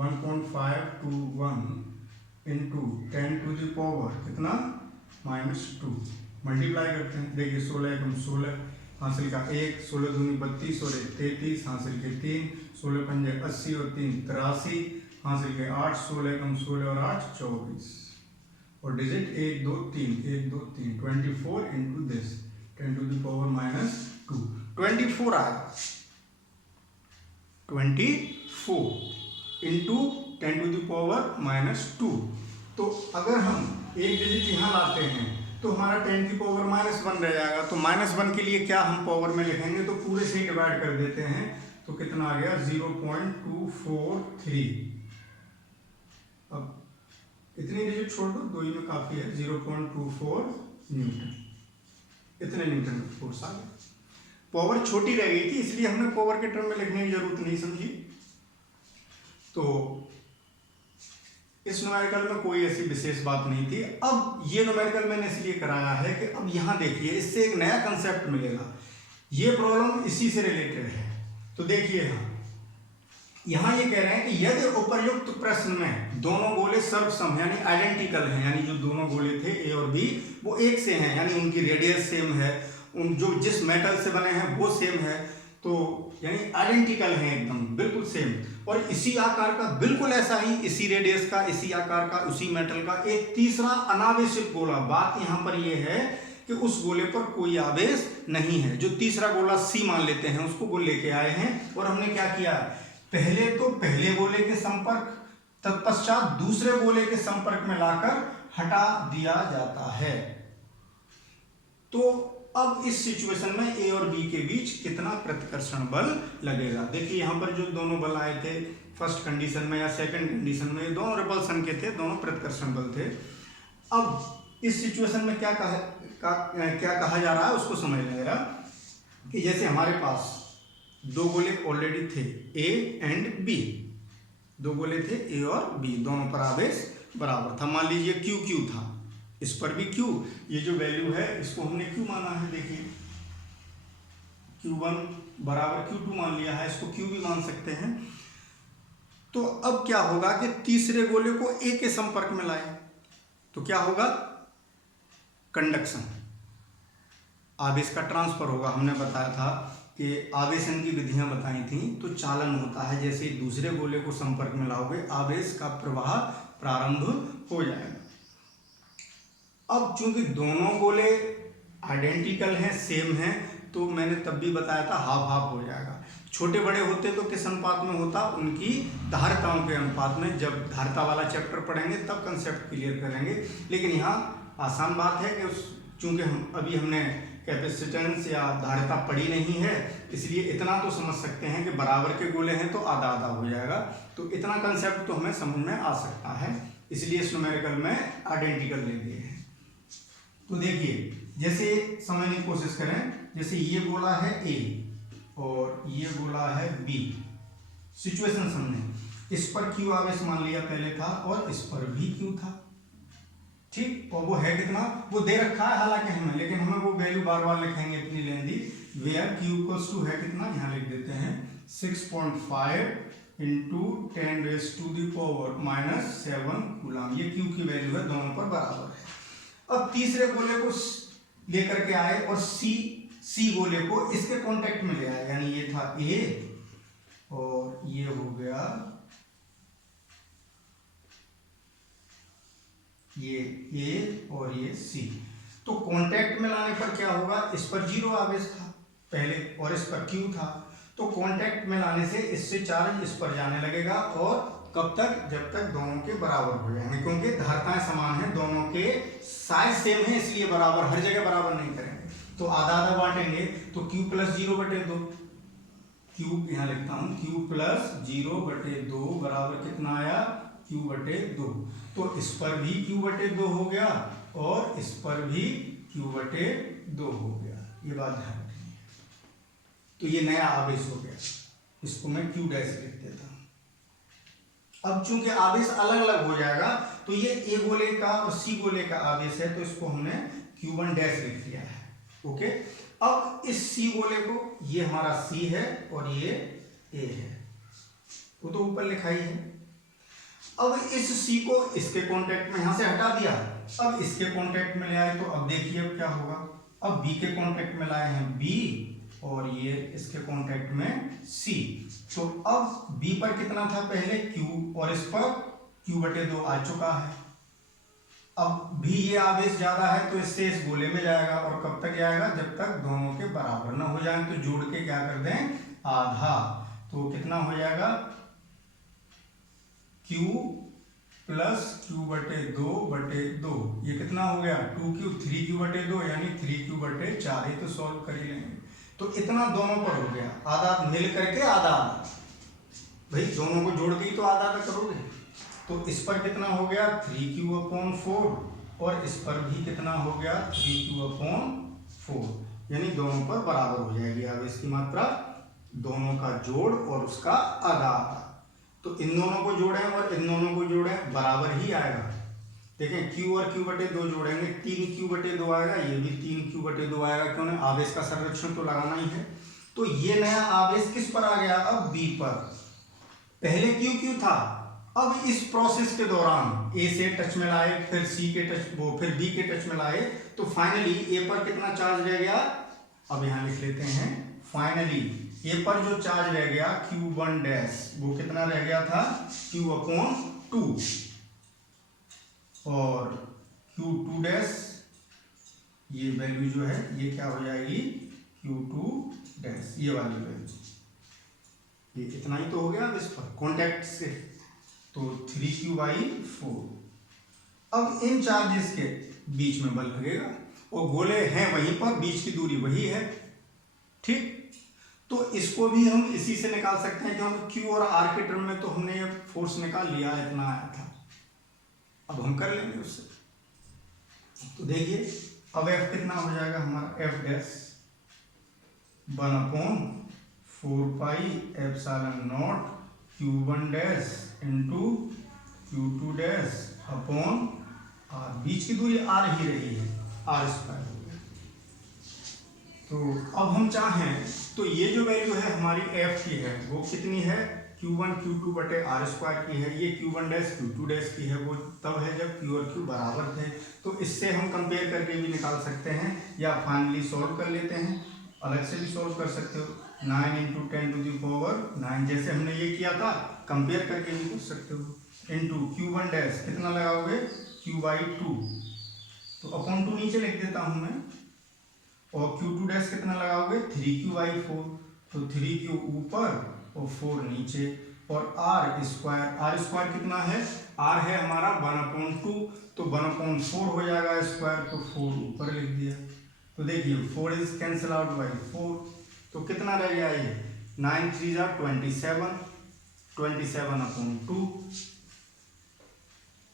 1.521 into 10 to the power कितना -2 मल्टीप्लाई करते हैं। देखिए 16 एकम 16 हासिल का 1, 16 दूनी 32 और 1 33 हासिल के 3, 16 पंजे 80 और 3 83 हासिल के 8, 16 एकम 16 और 8 24 और digit 1 2 3 1 2 3 24 into this 10 to the power -2 24 आएगा, 24 इंटू 10 टू द पावर -2। तो अगर हम एक डिजिट यहाँ लाते हैं तो हमारा 10 की पावर -1 रह जाएगा, तो -1 के लिए क्या हम पावर में लिखेंगे तो पूरे से ही डिवाइड कर देते हैं, तो कितना आ गया 0.243। अब इतनी डिजिट छोड़ दो, 2 ही में काफी है, 0.24 न्यूटन, इतने न्यूटन का फोर्स आ गया। पावर छोटी रह गई थी इसलिए हमने पावर के टर्म में लिखने की जरूरत नहीं समझी। तो इस न्यूमेरिकल में कोई ऐसी विशेष बात नहीं थी। अब ये न्यूमेरिकल मैंने इसलिए कराया है कि अब यहाँ देखिए इससे एक नया कंसेप्ट मिलेगा, ये प्रॉब्लम इसी से रिलेटेड है। तो देखिए यहाँ ये कह रहे हैं कि यदि उपर्युक्त प्रश्न में दोनों गोले सर्वसम यानी आइडेंटिकल हैं, यानी जो दोनों गोले थे ए और बी वो एक से हैं, यानी उनकी रेडियस सेम है, उन जो जिस मेटल से बने हैं वो सेम है, तो यानी आइडेंटिकल हैं एकदम बिल्कुल सेम, और इसी आकार का बिल्कुल ऐसा ही इसी रेडियस का इसी आकार का उसी मेटल का एक तीसरा अनावेशित गोला। बात यहाँ पर यह है कि उस गोले पर कोई आवेश नहीं है, जो तीसरा गोला सी मान लेते हैं उसको वो लेके आए हैं, और हमने क्या किया पहले तो पहले गोले के संपर्क तत्पश्चात दूसरे गोले के संपर्क में लाकर हटा दिया जाता है। तो अब इस सिचुएशन में ए और बी के बीच कितना प्रतिकर्षण बल लगेगा। देखिए यहाँ पर जो दोनों बल आए थे फर्स्ट कंडीशन में या सेकंड कंडीशन में, दोनों रिपल्सन के थे, दोनों प्रतिकर्षण बल थे। अब इस सिचुएशन में क्या कहा जा रहा है उसको समझ लेगा कि जैसे हमारे पास दो गोले ऑलरेडी थे ए एंड बी, दो गोले थे ए और बी, दोनों पर आवेश बराबर था। मान लीजिए क्यू क्यू था, इस पर भी क्यू, ये जो वैल्यू है इसको हमने क्यू माना है, देखिए Q1 बराबर Q2 मान लिया है, इसको Q भी मान सकते हैं। तो अब क्या होगा कि तीसरे गोले को ए के संपर्क में लाए तो क्या होगा कंडक्शन, आवेश का ट्रांसफर होगा। हमने बताया था कि आवेशन की विधियां बताई थी, तो चालन होता है, जैसे दूसरे गोले को संपर्क में लाओगे आवेश का प्रवाह प्रारंभ हो जाएगा। अब चूंकि दोनों गोले आइडेंटिकल हैं सेम हैं, तो मैंने तब भी बताया था हाफ हाफ हो जाएगा। छोटे बड़े होते तो किस अनुपात में होता, उनकी धारिताओं के अनुपात में। जब धारिता वाला चैप्टर पढ़ेंगे तब कंसेप्ट क्लियर करेंगे, लेकिन यहाँ आसान बात है कि चूंकि हमने कैपेसिटेंस या धारिता पढ़ी नहीं है, इसलिए इतना तो समझ सकते हैं कि बराबर के गोले हैं तो आधा आधा हो जाएगा, तो इतना कंसेप्ट तो हमें समझ में आ सकता है, इसलिए इस न्यूमेरिकल में आइडेंटिकल ले दिए हैं। तो देखिए जैसे समझने की कोशिश करें, जैसे ये गोला है ए और ये गोला है बी, सिचुएशन समझें, इस पर क्यू आवेश मान लिया पहले था और इस पर भी क्यू था, ठीक, और वो है कितना वो दे रखा है हालांकि हमें, लेकिन हमें वो वैल्यू बार बार लिखेंगे इतनी लेंदी, वेयर क्यू इक्वल्स टू है कितना, यहाँ लिख देते हैं 6.5 इंटू 10⁻⁻7 कूलम। ये क्यू की वैल्यू है, दोनों पर बराबर है। अब तीसरे गोले को लेकर के आए और सी गोले को इसके कांटेक्ट में ले आए, यानी ये था ए और ये हो गया ये ए और ये सी। तो कांटेक्ट में लाने पर क्या होगा, इस पर 0 आवेश था पहले और इस पर Q था, तो कांटेक्ट में लाने से इससे चार्ज इस पर जाने लगेगा। और कब तक, जब तक दोनों के बराबर हो जाएंगे, क्योंकि धारताएं समान हैं, दोनों के साइज सेम है, इसलिए बराबर, हर जगह बराबर नहीं करेंगे, तो आधा आधा बांटेंगे। तो Q + 0/2, Q यहाँ लिखता हूँ, Q + 0/2 बराबर कितना आया, Q/2। तो इस पर भी Q/2 हो गया और इस पर भी Q/2 हो गया। ये बात ध्यान रखनी है। तो ये नया आवेश हो गया, इसको मैं Q' लिख देता हूँ। अब चूंकि आवेश अलग अलग हो जाएगा, तो ये ए गोले का और सी गोले का आवेश है, तो इसको हमने Q1' लिख दिया है। ओके, अब इस सी गोले को, ये हमारा सी है और ये ए है, वो तो ऊपर लिखा ही है। अब इस सी को इसके कांटेक्ट में यहां से हटा दिया, अब इसके कांटेक्ट में ले आए, तो अब देखिए अब क्या होगा। अब बी के कांटेक्ट में लाए हैं बी और ये इसके कांटेक्ट में सी, तो अब बी पर कितना था पहले Q और इस पर Q/2 आ चुका है। अब भी ये आवेश ज्यादा है, तो इससे इस गोले में जाएगा, और कब तक जाएगा, जब तक दोनों के बराबर ना हो जाए। तो जोड़ के क्या कर दें, आधा, तो कितना हो जाएगा, Q + Q/2/2, ये कितना हो गया 2Q, 3Q/2 यानी 3Q/4। ये तो सॉल्व कर ही लेंगे। तो इतना दोनों पर हो गया, आधा मिल करके आधा आधा, भाई दोनों को जोड़ के ही तो आधा आधा करोगे। तो इस पर कितना हो गया 3Q/4 और इस पर भी कितना हो गया 3Q/4, यानी दोनों पर बराबर हो जाएगी आवेश की मात्रा, दोनों का जोड़ और उसका आधा आधा। तो इन दोनों को जोड़ें और इन दोनों को जोड़ें, बराबर ही आएगा। देखें Q और Q/2 जोड़ेंगे, 3Q/2 आएगा, ये भी 3Q/2 आएगा, क्यों ना, आवेश का संरक्षण तो लगाना ही है। तो ये नया आवेश किस पर आ गया, अब B पर। पहले Q था, अब इस प्रोसेस के दौरान A से टच में लाए, फिर C के टच, फिर B के टच में लाए, तो फाइनली A पर कितना चार्ज रह गया, अब यहां लिख लेते हैं, फाइनली A पर जो चार्ज रह गया Q1', वो कितना रह गया था Q/2, और Q2', ये वैल्यू जो है ये क्या हो जाएगी Q2', ये वाली वैल्यू, ये इतना ही तो हो गया इस पर कॉन्टैक्ट से, तो 3Q/4। अब इन चार्जेस के बीच में बल लगेगा और गोले हैं वहीं पर, बीच की दूरी वही है, ठीक। तो इसको भी हम इसी से निकाल सकते हैं, क्योंकि Q और R के टर्म में तो हमने ये फोर्स निकाल लिया, इतना आया था, अब हम कर लेंगे उससे। तो देखिए अब F कितना हो जाएगा हमारा, F' 1/4πε0 Q1' इंटू Q2'/R, बीच की दूरी R ही रही है, R² हो गया। तो अब हम चाहें तो ये जो वैल्यू है हमारी F की है, वो कितनी है Q1 Q2/R² की है, ये Q1' Q2' की है, वो तब है जब Q और Q बराबर थे। तो इससे हम कंपेयर करके भी निकाल सकते हैं, या फाइनली सॉल्व कर लेते हैं, अलग से भी सॉल्व कर सकते हो। 9 × 10⁹, जैसे हमने ये किया था, कंपेयर करके भी पूछ सकते हो, इंटू Q1' कितना लगाओगे Q/2, तो /2 नीचे लिख देता हूं मैं, और Q2' कितना लगाओगे 3Q/4, तो 3Q ऊपर और 4 नीचे, और R² कितना है, R है हमारा 1/2, तो 1/4 हो जाएगा स्क्वायर, तो 4 ऊपर लिख दिया। तो देखिए 4 इज कैंसिल आउट बाई 4, तो कितना रह गया ये 9 3 27, 27/2,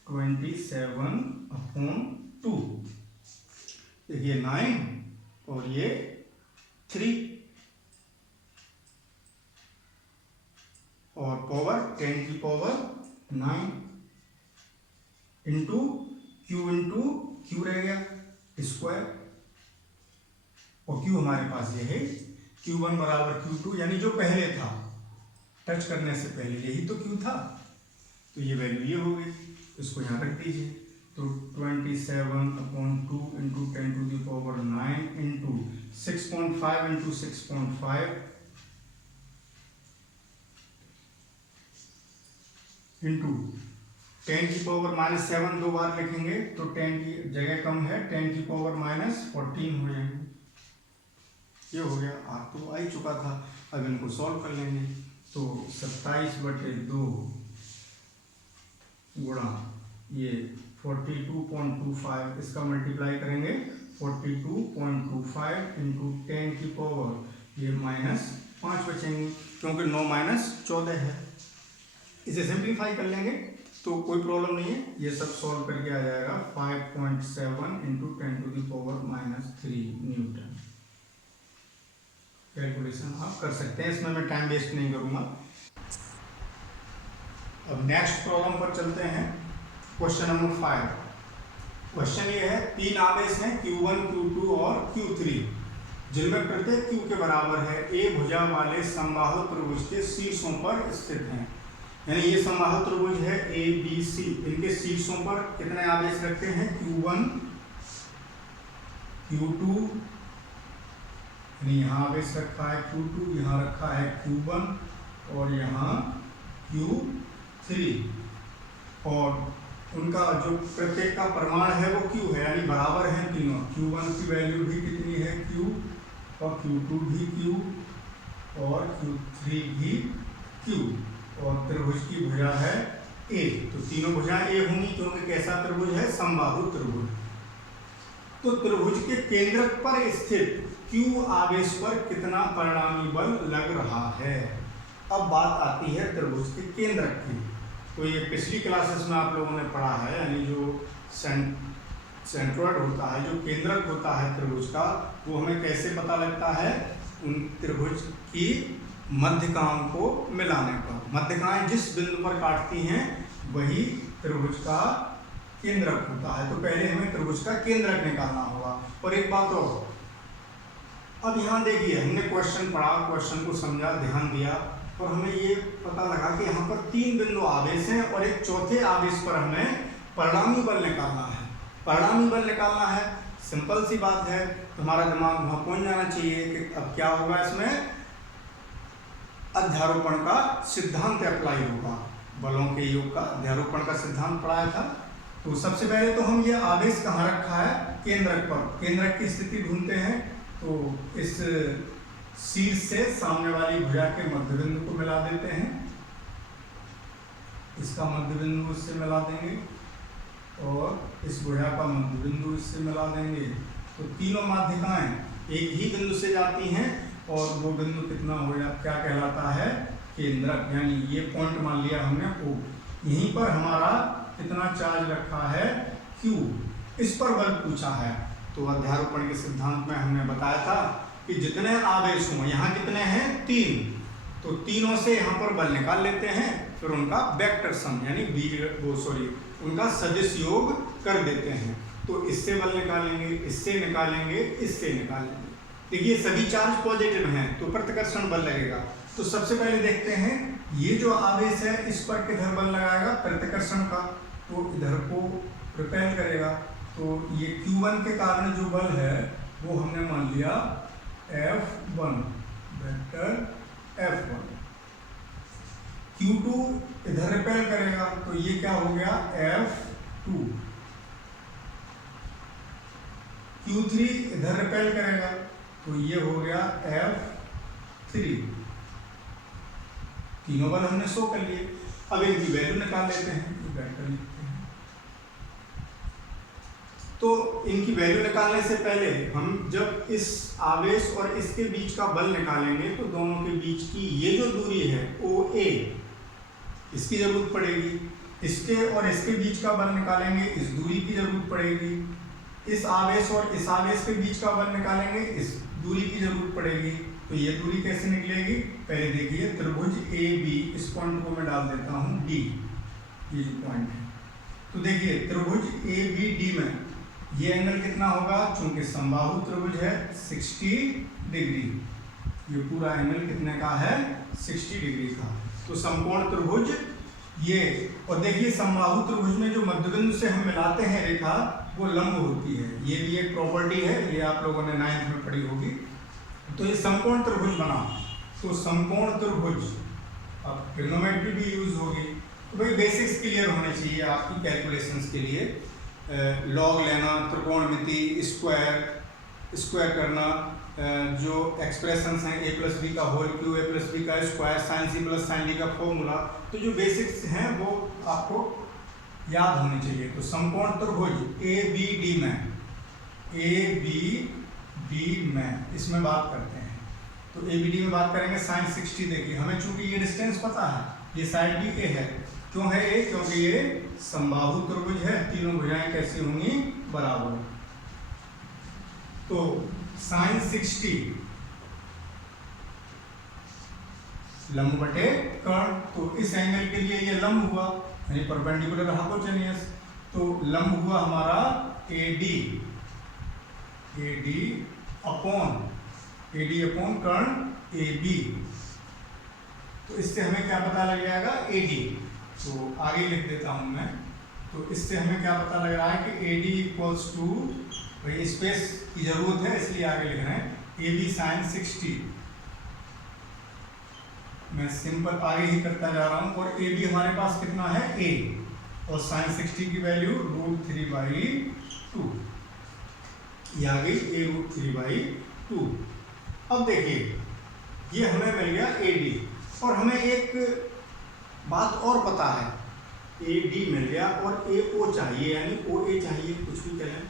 27/2, देखिए 9 और ये 3, और पावर 10⁹9 इंटू Q रह गया स्क्वायर, और Q हमारे पास ये है Q1 = Q2, यानी जो पहले था टच करने से पहले यही तो Q था, तो ये वैल्यू ये हो गई, इसको यहाँ रख दीजिए। तो 27/2 इंटू 10⁻9 इंटू 6.5 इंटू 6.5 इंटू 10⁻⁻7 दो बार लिखेंगे तो 10 की जगह कम है, 10⁻14 हो जाएंगे। ये हो गया, आप तो आ ही चुका था। अब इनको सॉल्व कर लेंगे। तो 27/2 गुणा ये 42.25, इसका मल्टीप्लाई करेंगे 42.25 इंटू 10⁻, ये -5 बचेंगे क्योंकि 9 - 14 है। इसे सिंप्लीफाई कर लेंगे तो कोई प्रॉब्लम नहीं है, ये सब सॉल्व करके आ जाएगा 5.7 इंटू 10⁻³ न्यूटन। कैलकुलेशन आप कर सकते हैं, इसमें मैं टाइम वेस्ट नहीं करूंगा। अब नेक्स्ट प्रॉब्लम पर चलते हैं। Question number 5। क्वेश्चन ये है, 3 आवेश हैं Q1, Q2 और Q3, जिनमें प्रत्येक Q के बराबर है A भुजा वाले समबाहु त्रिभुज के शीर्षों पर स्थित हैं। यानी ये समबाहु त्रिभुज है ABC, इनके शीर्षों पर कितने आवेश रखते हैं? Q1, Q2, यानी यहाँ आवेश रखा है Q2, यहाँ रखा है Q1 और यहाँ Q3, और उनका जो प्रत्येक का परिमाण है वो Q है, यानी बराबर है तीनों। Q1 की वैल्यू भी कितनी है? Q, और Q2 भी Q, और Q3 भी Q, और त्रिभुज की भुजा है A, तो तीनों भुजाएं A होंगी क्योंकि कैसा त्रिभुज है? समबाहु त्रिभुज। तो त्रिभुज के केंद्रक पर स्थित Q आवेश पर कितना परिणामी बल लग रहा है? अब बात आती है त्रिभुज के केंद्रक की। तो ये पिछली क्लासेस में आप लोगों ने पढ़ा है, यानी जो सेंट्रॉइड होता है, जो केंद्रक होता है त्रिभुज का, वो हमें कैसे पता लगता है? उन त्रिभुज की मध्यकाओं को मिलाने पर। मध्यकाएं जिस बिंदु पर काटती हैं वही त्रिभुज का केंद्रक होता है। तो पहले हमें त्रिभुज का केंद्रक निकालना होगा। और एक बात और, अब यहाँ देखिए, हमने क्वेश्चन पढ़ा, क्वेश्चन को समझा, ध्यान दिया, और हमें ये पता लगा कि यहाँ पर 3 बिंदु आवेश हैं और एक चौथे आवेश पर हमें परिणामी बल निकालना है। परिणामी बल निकालना है, सिंपल सी बात है, हमारा दिमाग वहाँ पहुँच जाना चाहिए कि अब क्या होगा, इसमें अध्यारोपण का सिद्धांत अप्लाई होगा। बलों के योग का अध्यारोपण का सिद्धांत पढ़ाया था। तो सबसे पहले तो हम ये आवेश कहाँ रखा है? केंद्रक पर। केंद्रक की स्थिति ढूंढते हैं, तो इस शीर्ष से सामने वाली भुजा के मध्य बिंदु को मिला देते हैं, इसका मध्य बिंदु इससे मिला देंगे, और इस भुजा का मध्य बिंदु इससे मिला देंगे। तो तीनों माध्यिकाएं एक ही बिंदु से जाती हैं, और वो बिंदु कितना हो जाता, क्या कहलाता है? केंद्रक। यानी ये पॉइंट मान लिया हमने O, यहीं पर हमारा कितना चार्ज रखा है? Q, इस पर बल पूछा है। तो अध्यारोपण के सिद्धांत में हमने बताया था कि जितने आवेश हों, यहाँ कितने हैं? 3, तो तीनों से यहाँ पर बल निकाल लेते हैं, फिर उनका वेक्टर सम यानी उनका सदिश योग कर देते हैं। तो इससे बल निकालेंगे, इससे निकालेंगे, इससे निकालेंगे। देखिए सभी चार्ज पॉजिटिव हैं, तो प्रतिकर्षण बल लगेगा। तो सबसे पहले देखते हैं, ये जो आवेश है इस पर किधर बल लगाएगा? प्रतिकर्षण का, तो इधर को रिपेल करेगा। तो ये Q1 के कारण जो बल है वो हमने मान लिया F1, वेक्टर F1। Q2 इधर रिपेल करेगा, तो ये क्या हो गया? F2। Q3 इधर रिपेल करेगा, तो ये हो गया F3। तीनों बल हमने शो कर लिए। अब इनकी वैल्यू निकाल लेते हैं, वेक्टर लिखते हैं। तो इनकी वैल्यू निकालने से पहले हम जब इस आवेश और इसके बीच का बल निकालेंगे, तो दोनों के बीच की ये जो दूरी है OA, इसकी जरूरत पड़ेगी। इसके और इसके बीच का बल निकालेंगे, इस दूरी की जरूरत पड़ेगी। इस आवेश और इस आवेश के बीच का बल निकालेंगे, इस दूरी की जरूरत पड़ेगी। तो ये दूरी कैसे निकलेगी? पहले देखिए, त्रिभुज AB, इस पॉइंट को मैं डाल देता हूँ D, ये जो पॉइंट है। तो देखिए त्रिभुज ABD में ये एंगल कितना होगा? चूंकि समबाहु त्रिभुज है 60 डिग्री, ये पूरा एंगल कितने का है? 60 डिग्री का। तो समकोण त्रिभुज ये, और देखिए समबाहु त्रिभुज में जो मध्यबिंदु से हम मिलाते हैं रेखा वो लंब होती है, ये भी एक प्रॉपर्टी है, ये आप लोगों ने 9th में पढ़ी होगी। तो ये समकोण त्रिभुज बना, तो समकोण त्रिभुज, अब ट्रिग्नोमेट्री भी यूज होगी, तो भाई बेसिक्स क्लियर होने चाहिए आपकी कैलकुलेशंस के लिए। लॉग लेना, त्रिकोणमिति, स्क्वायर करना, जो एक्सप्रेशंस हैं a प्लस बी का whole cube, a plus B का square, sine C plus sine D का फॉर्मूला, तो जो बेसिक्स हैं वो आपको याद होने चाहिए। तो समकोण त्रिभुज ए बी डी में इसमें बात करते हैं, तो ए बी डी में बात करेंगे साइन 60। देखिए हमें चूंकि ये डिस्टेंस पता है, ये साइड भी ए है, क्यों है ए, क्योंकि ये समबाहु त्रिभुज है, तीनों भुजाएं कैसी होंगी, बराबर। तो साइन 60 लंब बटे कर्ण, तो इस एंगल के लिए ये लंब हुआ, यानी परपेंडिकुलर हाइपोटेन्यूस, तो लंब हुआ हमारा AD अपॉन कर्ण AB। तो इससे हमें क्या पता लग जाएगा, AD। तो आगे लिख देता हूं मैं, तो इससे हमें क्या पता लग रहा है कि AD इक्वल्स टू, भाई स्पेस की जरूरत है इसलिए आगे लिख रहे हैं, AB साइन 60। मैं सिंपल आगे ही करता जा रहा हूं, और AB हमारे पास कितना है, A, और साइन 60 की वैल्यू √3/2, ये आ गई A √3/2। अब देखिए ये हमें मिल गया AD, और हमें एक बात और पता है, AD मिल गया और AO चाहिए, यानी OA चाहिए, कुछ भी कहें,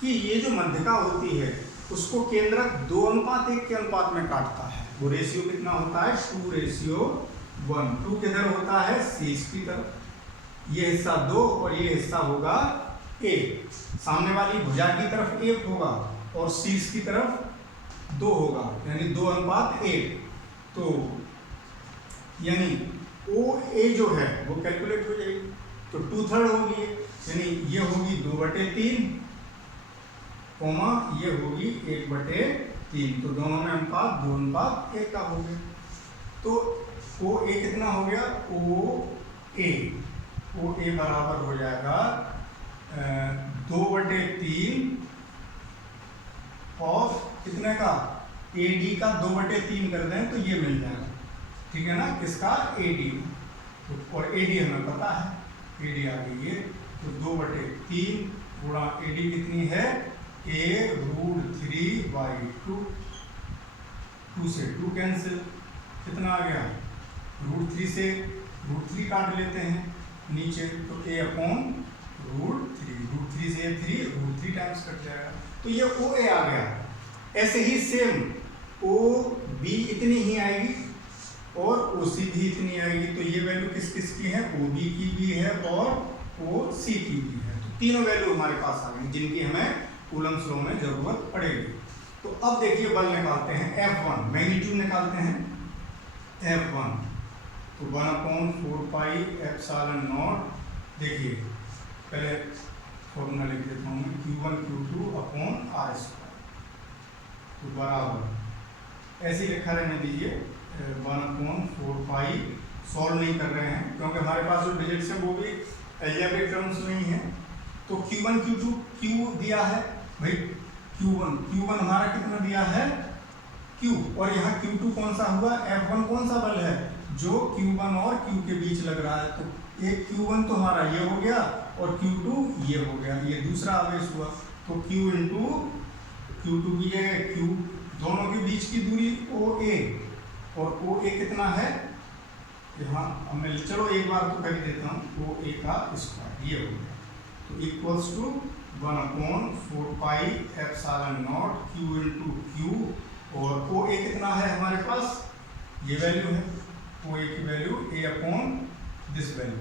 कि ये जो मध्यका होती है उसको केंद्रक 2:1 के अनुपात में काटता है। वो रेशियो कितना होता है, 2:1। 2 किधर होता है, शीर्ष की तरफ, ये हिस्सा 2 और ये हिस्सा होगा 1। सामने वाली भुजा की तरफ 1 होगा और शीर्ष की तरफ 2 होगा, यानी 2:1। तो यानी OA जो है वो कैलकुलेट हो जाएगी, तो 2/3 होगी, यानी ये होगी 2/3, ये होगी 1/3, तो दोनों में अनुपात 2:1 का हो गया। तो OA कितना हो गया, OA बराबर हो जाएगा 2/3 ऑफ कितने का, AD का 2/3 कर दें तो ये मिल जाएगा, ठीक है ना, किसका, AD। तो और AD हमें पता है, AD आ गई है, तो 2/3 गुणा AD कितनी है, A √3/2, 2 से 2 कैंसिल, कितना आ गया, √3 से √3 काट लेते हैं नीचे, तो A अपॉन √3 से 3 √3 टाइम्स कट जाएगा, तो ये OA आ गया। ऐसे ही सेम OB इतनी ही आएगी और OC भी इतनी आएगी, तो ये वैल्यू किस किस की है, OB की भी है और OC की भी है, तो तीनों वैल्यू हमारे पास आ गई जिनकी हमें कूलम्स लॉ में जरूरत पड़ेगी। तो अब देखिए बल निकालते हैं, F1 मैग्नीट्यूड निकालते हैं, F1 तो 1/4πε0। देखिए पहले फॉर्मूला लिख देता हूँ, Q1 Q2 अपॉन R², तो बराबर ऐसे ही लिखा रहने दीजिए, 1/4π, सॉल्व नहीं कर रहे हैं क्योंकि हमारे पास जो डिजिट्स हैं वो भी अलजेब्रिक टर्म्स में ही है। तो Q1 Q2 Q दिया है भाई, Q1 हमारा कितना दिया है, Q, और यहाँ Q2 कौन सा हुआ, F1 कौन सा बल है, जो Q1 और Q के बीच लग रहा है, तो एक Q1 तो हमारा ये हो गया और Q2 ये हो गया, ये दूसरा आवेश हुआ, तो Q इंटू Q2 की जगह Q, दोनों के बीच की दूरी OA, और OA कितना है यहाँ, अब मैं चलो एक बार तो कर ही देता हूँ, OA का स्क्वायर ये हो गया, तो equals to 1/4πε0 Q into Q, और OA कितना है हमारे पास, ये वैल्यू है, OA की value A upon this value,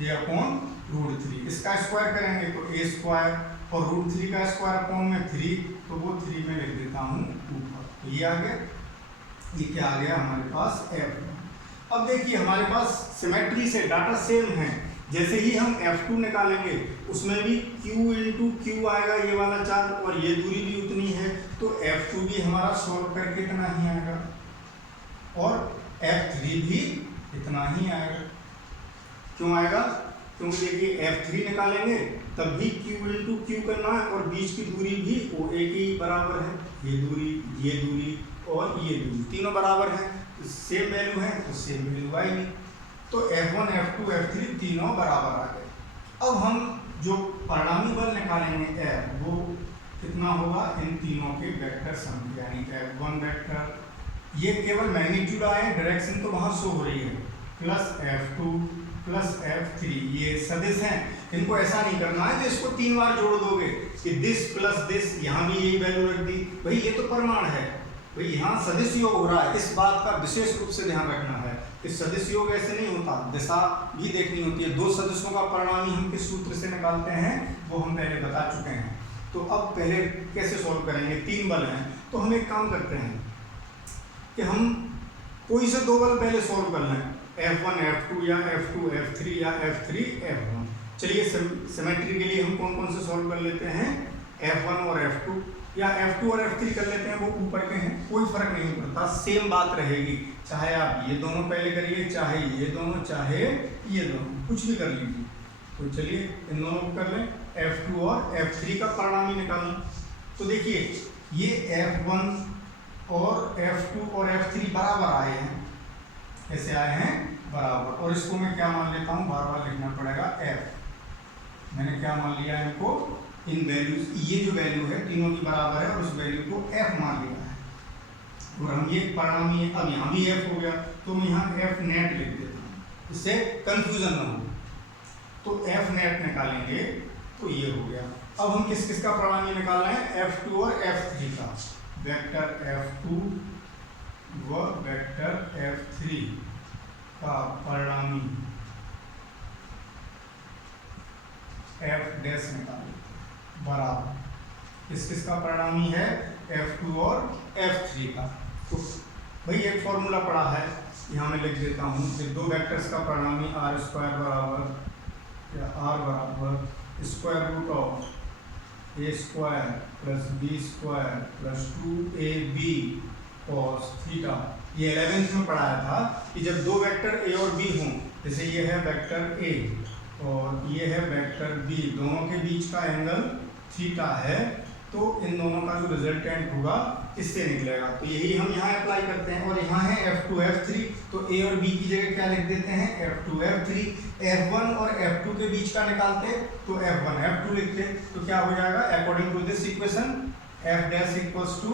A upon √3, इसका स्क्वायर करेंगे तो A² और √3 का स्क्वायर अपॉन में 3, तो वो 3 में लिख देता हूँ ऊपर, तो ये आ गया, ये क्या आ गया हमारे पास F1। अब देखिए हमारे पास सिमेट्री से डाटा सेम है, जैसे ही हम F2 निकालेंगे उसमें भी Q इंटू Q आएगा, ये वाला चार्ज, और ये दूरी भी उतनी है, तो F2 भी हमारा सॉल्व करके इतना ही आएगा, और F3 भी इतना ही आएगा। क्यों आएगा? क्योंकि देखिए F3 निकालेंगे तब भी Q इंटू क्यू करना है और बीच की दूरी भी OA के बराबर है। ये दूरी और ये दूरी तीनों बराबर है, सेम वैल्यू है तो सेम वैल्यू आएगी। तो F1 F2 F3 तीनों बराबर आ गए। अब हम जो परिणामी बल निकालेंगे F, वो कितना होगा? इन तीनों के वेक्टर सम, यानी F1 वेक्टर, ये केवल मैग्नीट्यूड आए, डायरेक्शन तो वहां शो हो रही है, प्लस F2 प्लस F3, ये सदिश हैं, इनको ऐसा नहीं करना है कि इसको 3 बार जोड़ दोगे कि दिस प्लस दिस, यहाँ भी यही वैल्यू रख दी। भाई ये तो परिमाण है, भाई यहाँ सदिश योग हो रहा है, इस बात का विशेष रूप से ध्यान रखना है कि सदिश योग ऐसे नहीं होता, दिशा भी देखनी होती है। 2 सदिशों का परिणामी हम किस सूत्र से निकालते हैं वो हम पहले बता चुके हैं। तो अब पहले कैसे सॉल्व करेंगे? 3 बल हैं, तो हम एक काम करते हैं कि हम कोई से 2 बल पहले सॉल्व कर लें, F1 F2 या F2 F3 या F3 F1। चलिए सिमेट्री के लिए हम कौन कौन से सॉल्व कर लेते हैं? F1 और F2 या F2 और F3 कर लेते हैं, वो ऊपर के हैं, कोई फर्क नहीं पड़ता, सेम बात रहेगी। चाहे आप ये दोनों पहले करिए, चाहे ये दोनों, चाहे ये दोनों, कुछ भी कर लीजिए। तो चलिए इन दोनों को कर लें, F2 और F3 का परिणामी निकालें। तो देखिए ये F1 और F2 और F3 बराबर आए हैं, ऐसे आए हैं बराबर, और इसको मैं क्या मान लेता हूँ, बार बार लिखना पड़ेगा F। मैंने क्या मान लिया इनको, इन वैल्यूज, ये जो वैल्यू है तीनों की बराबर है और उस वैल्यू को F मान लिया है, और हम ये परिणामी है, अब यहाँ भी F हो गया तो मैं यहाँ F नेट लिख देता हूँ, इससे कंफ्यूजन ना हो। तो F नेट निकालेंगे तो ये हो गया। अब हम किस किस का परिणामी निकाल रहे हैं? F2 और F3 का, वेक्टर F2 व वेक्टर F3 का परिणामी F डैश निकालें बराबर, किस किस का परिणामी है? F2 और F3 का। तो भाई एक फॉर्मूला पड़ा है, यहाँ मैं लिख देता हूँ कि 2 वेक्टर्स का परिणामी R स्क्वायर बराबर या R बराबर square root of A square plus B square plus 2AB cos theta. ये 11th में पढ़ाया था कि जब 2 वेक्टर A और B हों, जैसे ये है वेक्टर A और ये है वेक्टर B, दोनों के बीच का एंगल थीटा है, तो इन दोनों का जो रिजल्टेंट होगा इससे निकलेगा। तो यही हम यहाँ अप्लाई करते हैं, और यहाँ है F2 F3, तो A और B की जगह क्या लिख देते हैं? F2 F3। F1 और F2 के बीच का निकालते तो F1 F2 लिखते, तो क्या हो जाएगा? According to this equation F dash equals to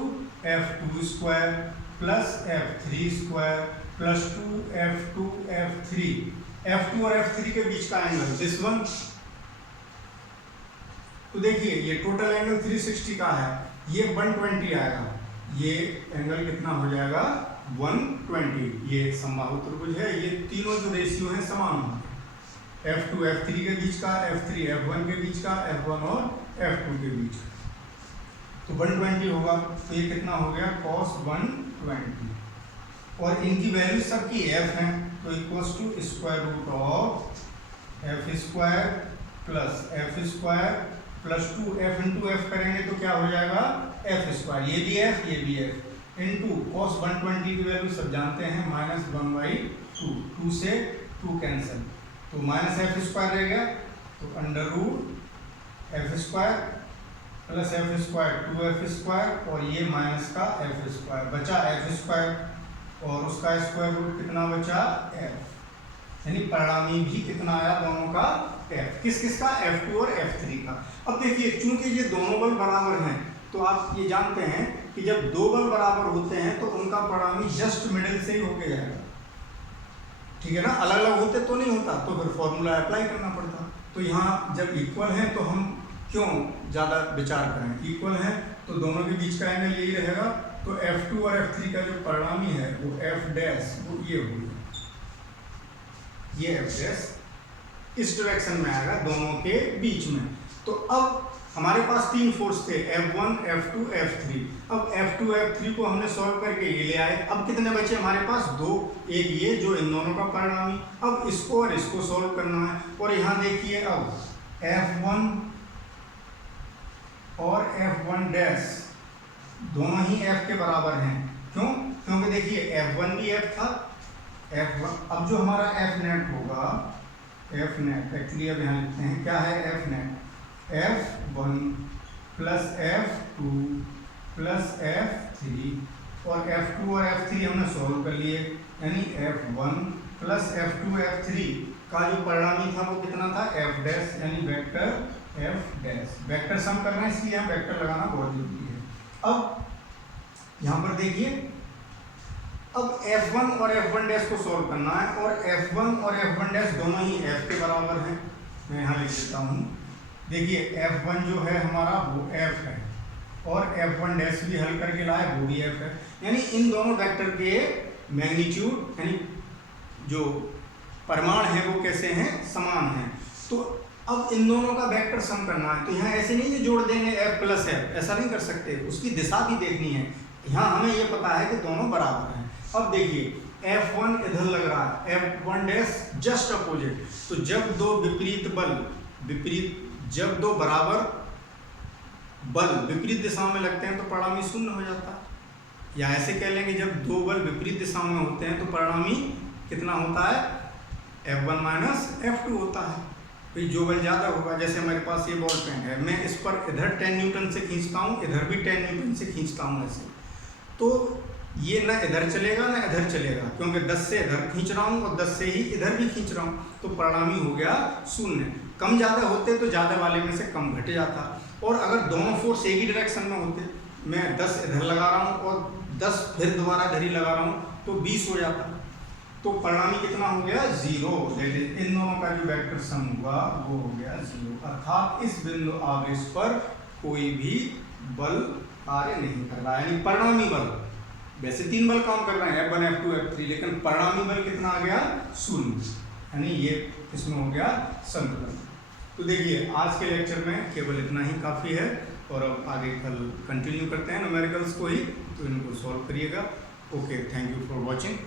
F2 square plus F3 square plus 2F2 F3। F2 और F3 के बीच का एंगल दिस वन, तो देखिए ये टोटल एंगल 360 का है, ये 120 आएगा, ये एंगल कितना हो जाएगा? 120। ये समबाहु त्रिभुज है, ये तीनों जो रेशियो हैं समान होंगे, F2 F3 के बीच का, F3 F1 के बीच का, F1 और F2 के बीच का, तो 120 होगा। तो ये कितना हो गया? cos 120, और इनकी वैल्यू सबकी F है, तो equals to square root of F square plus F square plus 2F into F करेंगे तो क्या हो जाएगा? F स्क्वायर, ये भी F ये भी F इंटू cos 120 की वैल्यू सब जानते हैं, -1/2, 2 से 2 कैंसिल, तो माइनस F स्क्वायर रह गया, तो under root F square plus F square 2F square, और ये माइनस का F स्क्वायर बचा F स्क्वायर, और उसका स्क्वायर रूट कितना बचा? F, यानी परिणामी भी कितना आया दोनों का? F। किस किस का? F2 और F3 का। अब देखिए चूंकि ये दोनों बल बराबर हैं, तो आप ये जानते हैं कि जब 2 बल बराबर होते हैं तो उनका परिणामी जस्ट मिडिल से ही होके जाएगा, ठीक है ना? अलग अलग होते तो नहीं होता, तो फिर फॉर्मूला अप्लाई करना पड़ता। तो यहाँ जब इक्वल है तो हम क्यों ज़्यादा विचार करें, इक्वल है तो दोनों के बीच का एंगल यही रहेगा, तो F2 और F3 का जो परिणामी है वो F डैश, वो ये होगा, ये F डैश इस डायरेक्शन में आएगा दोनों के बीच में। तो अब हमारे पास 3 फोर्स थे, F1 F2 F3। अब F2 F3 को हमने सॉल्व करके ये ले आए, अब कितने बचे हमारे पास? 2, एक ये जो इन दोनों का परिणामी, अब इसको और इसको सॉल्व करना है। और यहाँ देखिए अब F1 और F1 डैश दोनों ही F के बराबर हैं, क्यों? क्योंकि देखिए F1 भी F था F1। अब जो हमारा F नेट होगा, F नेट एक्चुअली अब यहाँ लिखते हैं क्या है F net, F1 plus F2 plus F3, और F2 और F3 हमने सॉल्व कर लिए, यानी F1 प्लस F2 F3 का जो परिणामी था वो कितना था F डैश, यानी vector F dash. Vector sum करना है इसलिए यहाँ वेक्टर लगाना बहुत जरूरी है। अब यहाँ पर देखिए, अब F1 और F1 डैश को सॉल्व करना है, और F1 और F1 डैश दोनों ही F के बराबर हैं। मैं यहाँ लिख देता हूँ, देखिए F1 जो है हमारा वो F है, और F1 डैश भी हल करके लाए वो भी F है, यानी इन दोनों वेक्टर के मैग्नीट्यूड यानी जो परिमाण है वो कैसे हैं, समान हैं। तो अब इन दोनों का वेक्टर सम करना है, तो यहाँ ऐसे नहीं है जोड़ देंगे F प्लस F, ऐसा नहीं कर सकते, उसकी दिशा भी देखनी है। यहाँ हमें ये पता है कि दोनों बराबर हैं। अब देखिए F1 इधर लग रहा है, F1 डैश जस्ट अपोजिट, तो जब दो विपरीत बल जब दो बराबर बल विपरीत दिशाओं में लगते हैं तो परिणामी शून्य हो जाता है। या ऐसे कह लेंगे, जब दो बल विपरीत दिशाओं में होते हैं तो परिणामी कितना होता है, F1 माइनस F2 होता है। तो जो बल ज़्यादा होगा, जैसे हमारे पास ये बॉल पेन है, मैं इस पर इधर 10 न्यूटन से खींचता हूँ, इधर भी 10 न्यूटन से खींचता हूँ ऐसे, तो ये ना इधर चलेगा ना इधर चलेगा, क्योंकि 10 से इधर खींच रहा हूँ और 10 से ही इधर भी खींच रहा हूँ, तो परिणामी हो गया शून्य। कम ज़्यादा होते तो ज़्यादा वाले में से कम घट जाता, और अगर दोनों फोर्स एक ही डायरेक्शन में होते, मैं 10 इधर लगा रहा हूँ और 10 फिर दोबारा इधर ही लगा रहा हूँ, तो 20 हो जाता, तो परिणामी कितना हो गया 0। इन दोनों का जो वेक्टर सम हुआ वो हो गया 0, अर्थात इस बिंदु आवेश पर कोई भी बल कार्य नहीं कर रहा है, यानी परिणामी बल, वैसे 3 बल काम कर रहे हैं F1 F2 F3, लेकिन परिणामी बल कितना आ गया 0, यानी ये इसमें हो गया संतुलन। तो देखिए आज के लेक्चर में केवल इतना ही काफ़ी है, और अब आगे कल कंटिन्यू करते हैं न्यूमेरिकल्स को ही, तो इनको सॉल्व करिएगा। Okay, thank you for watching.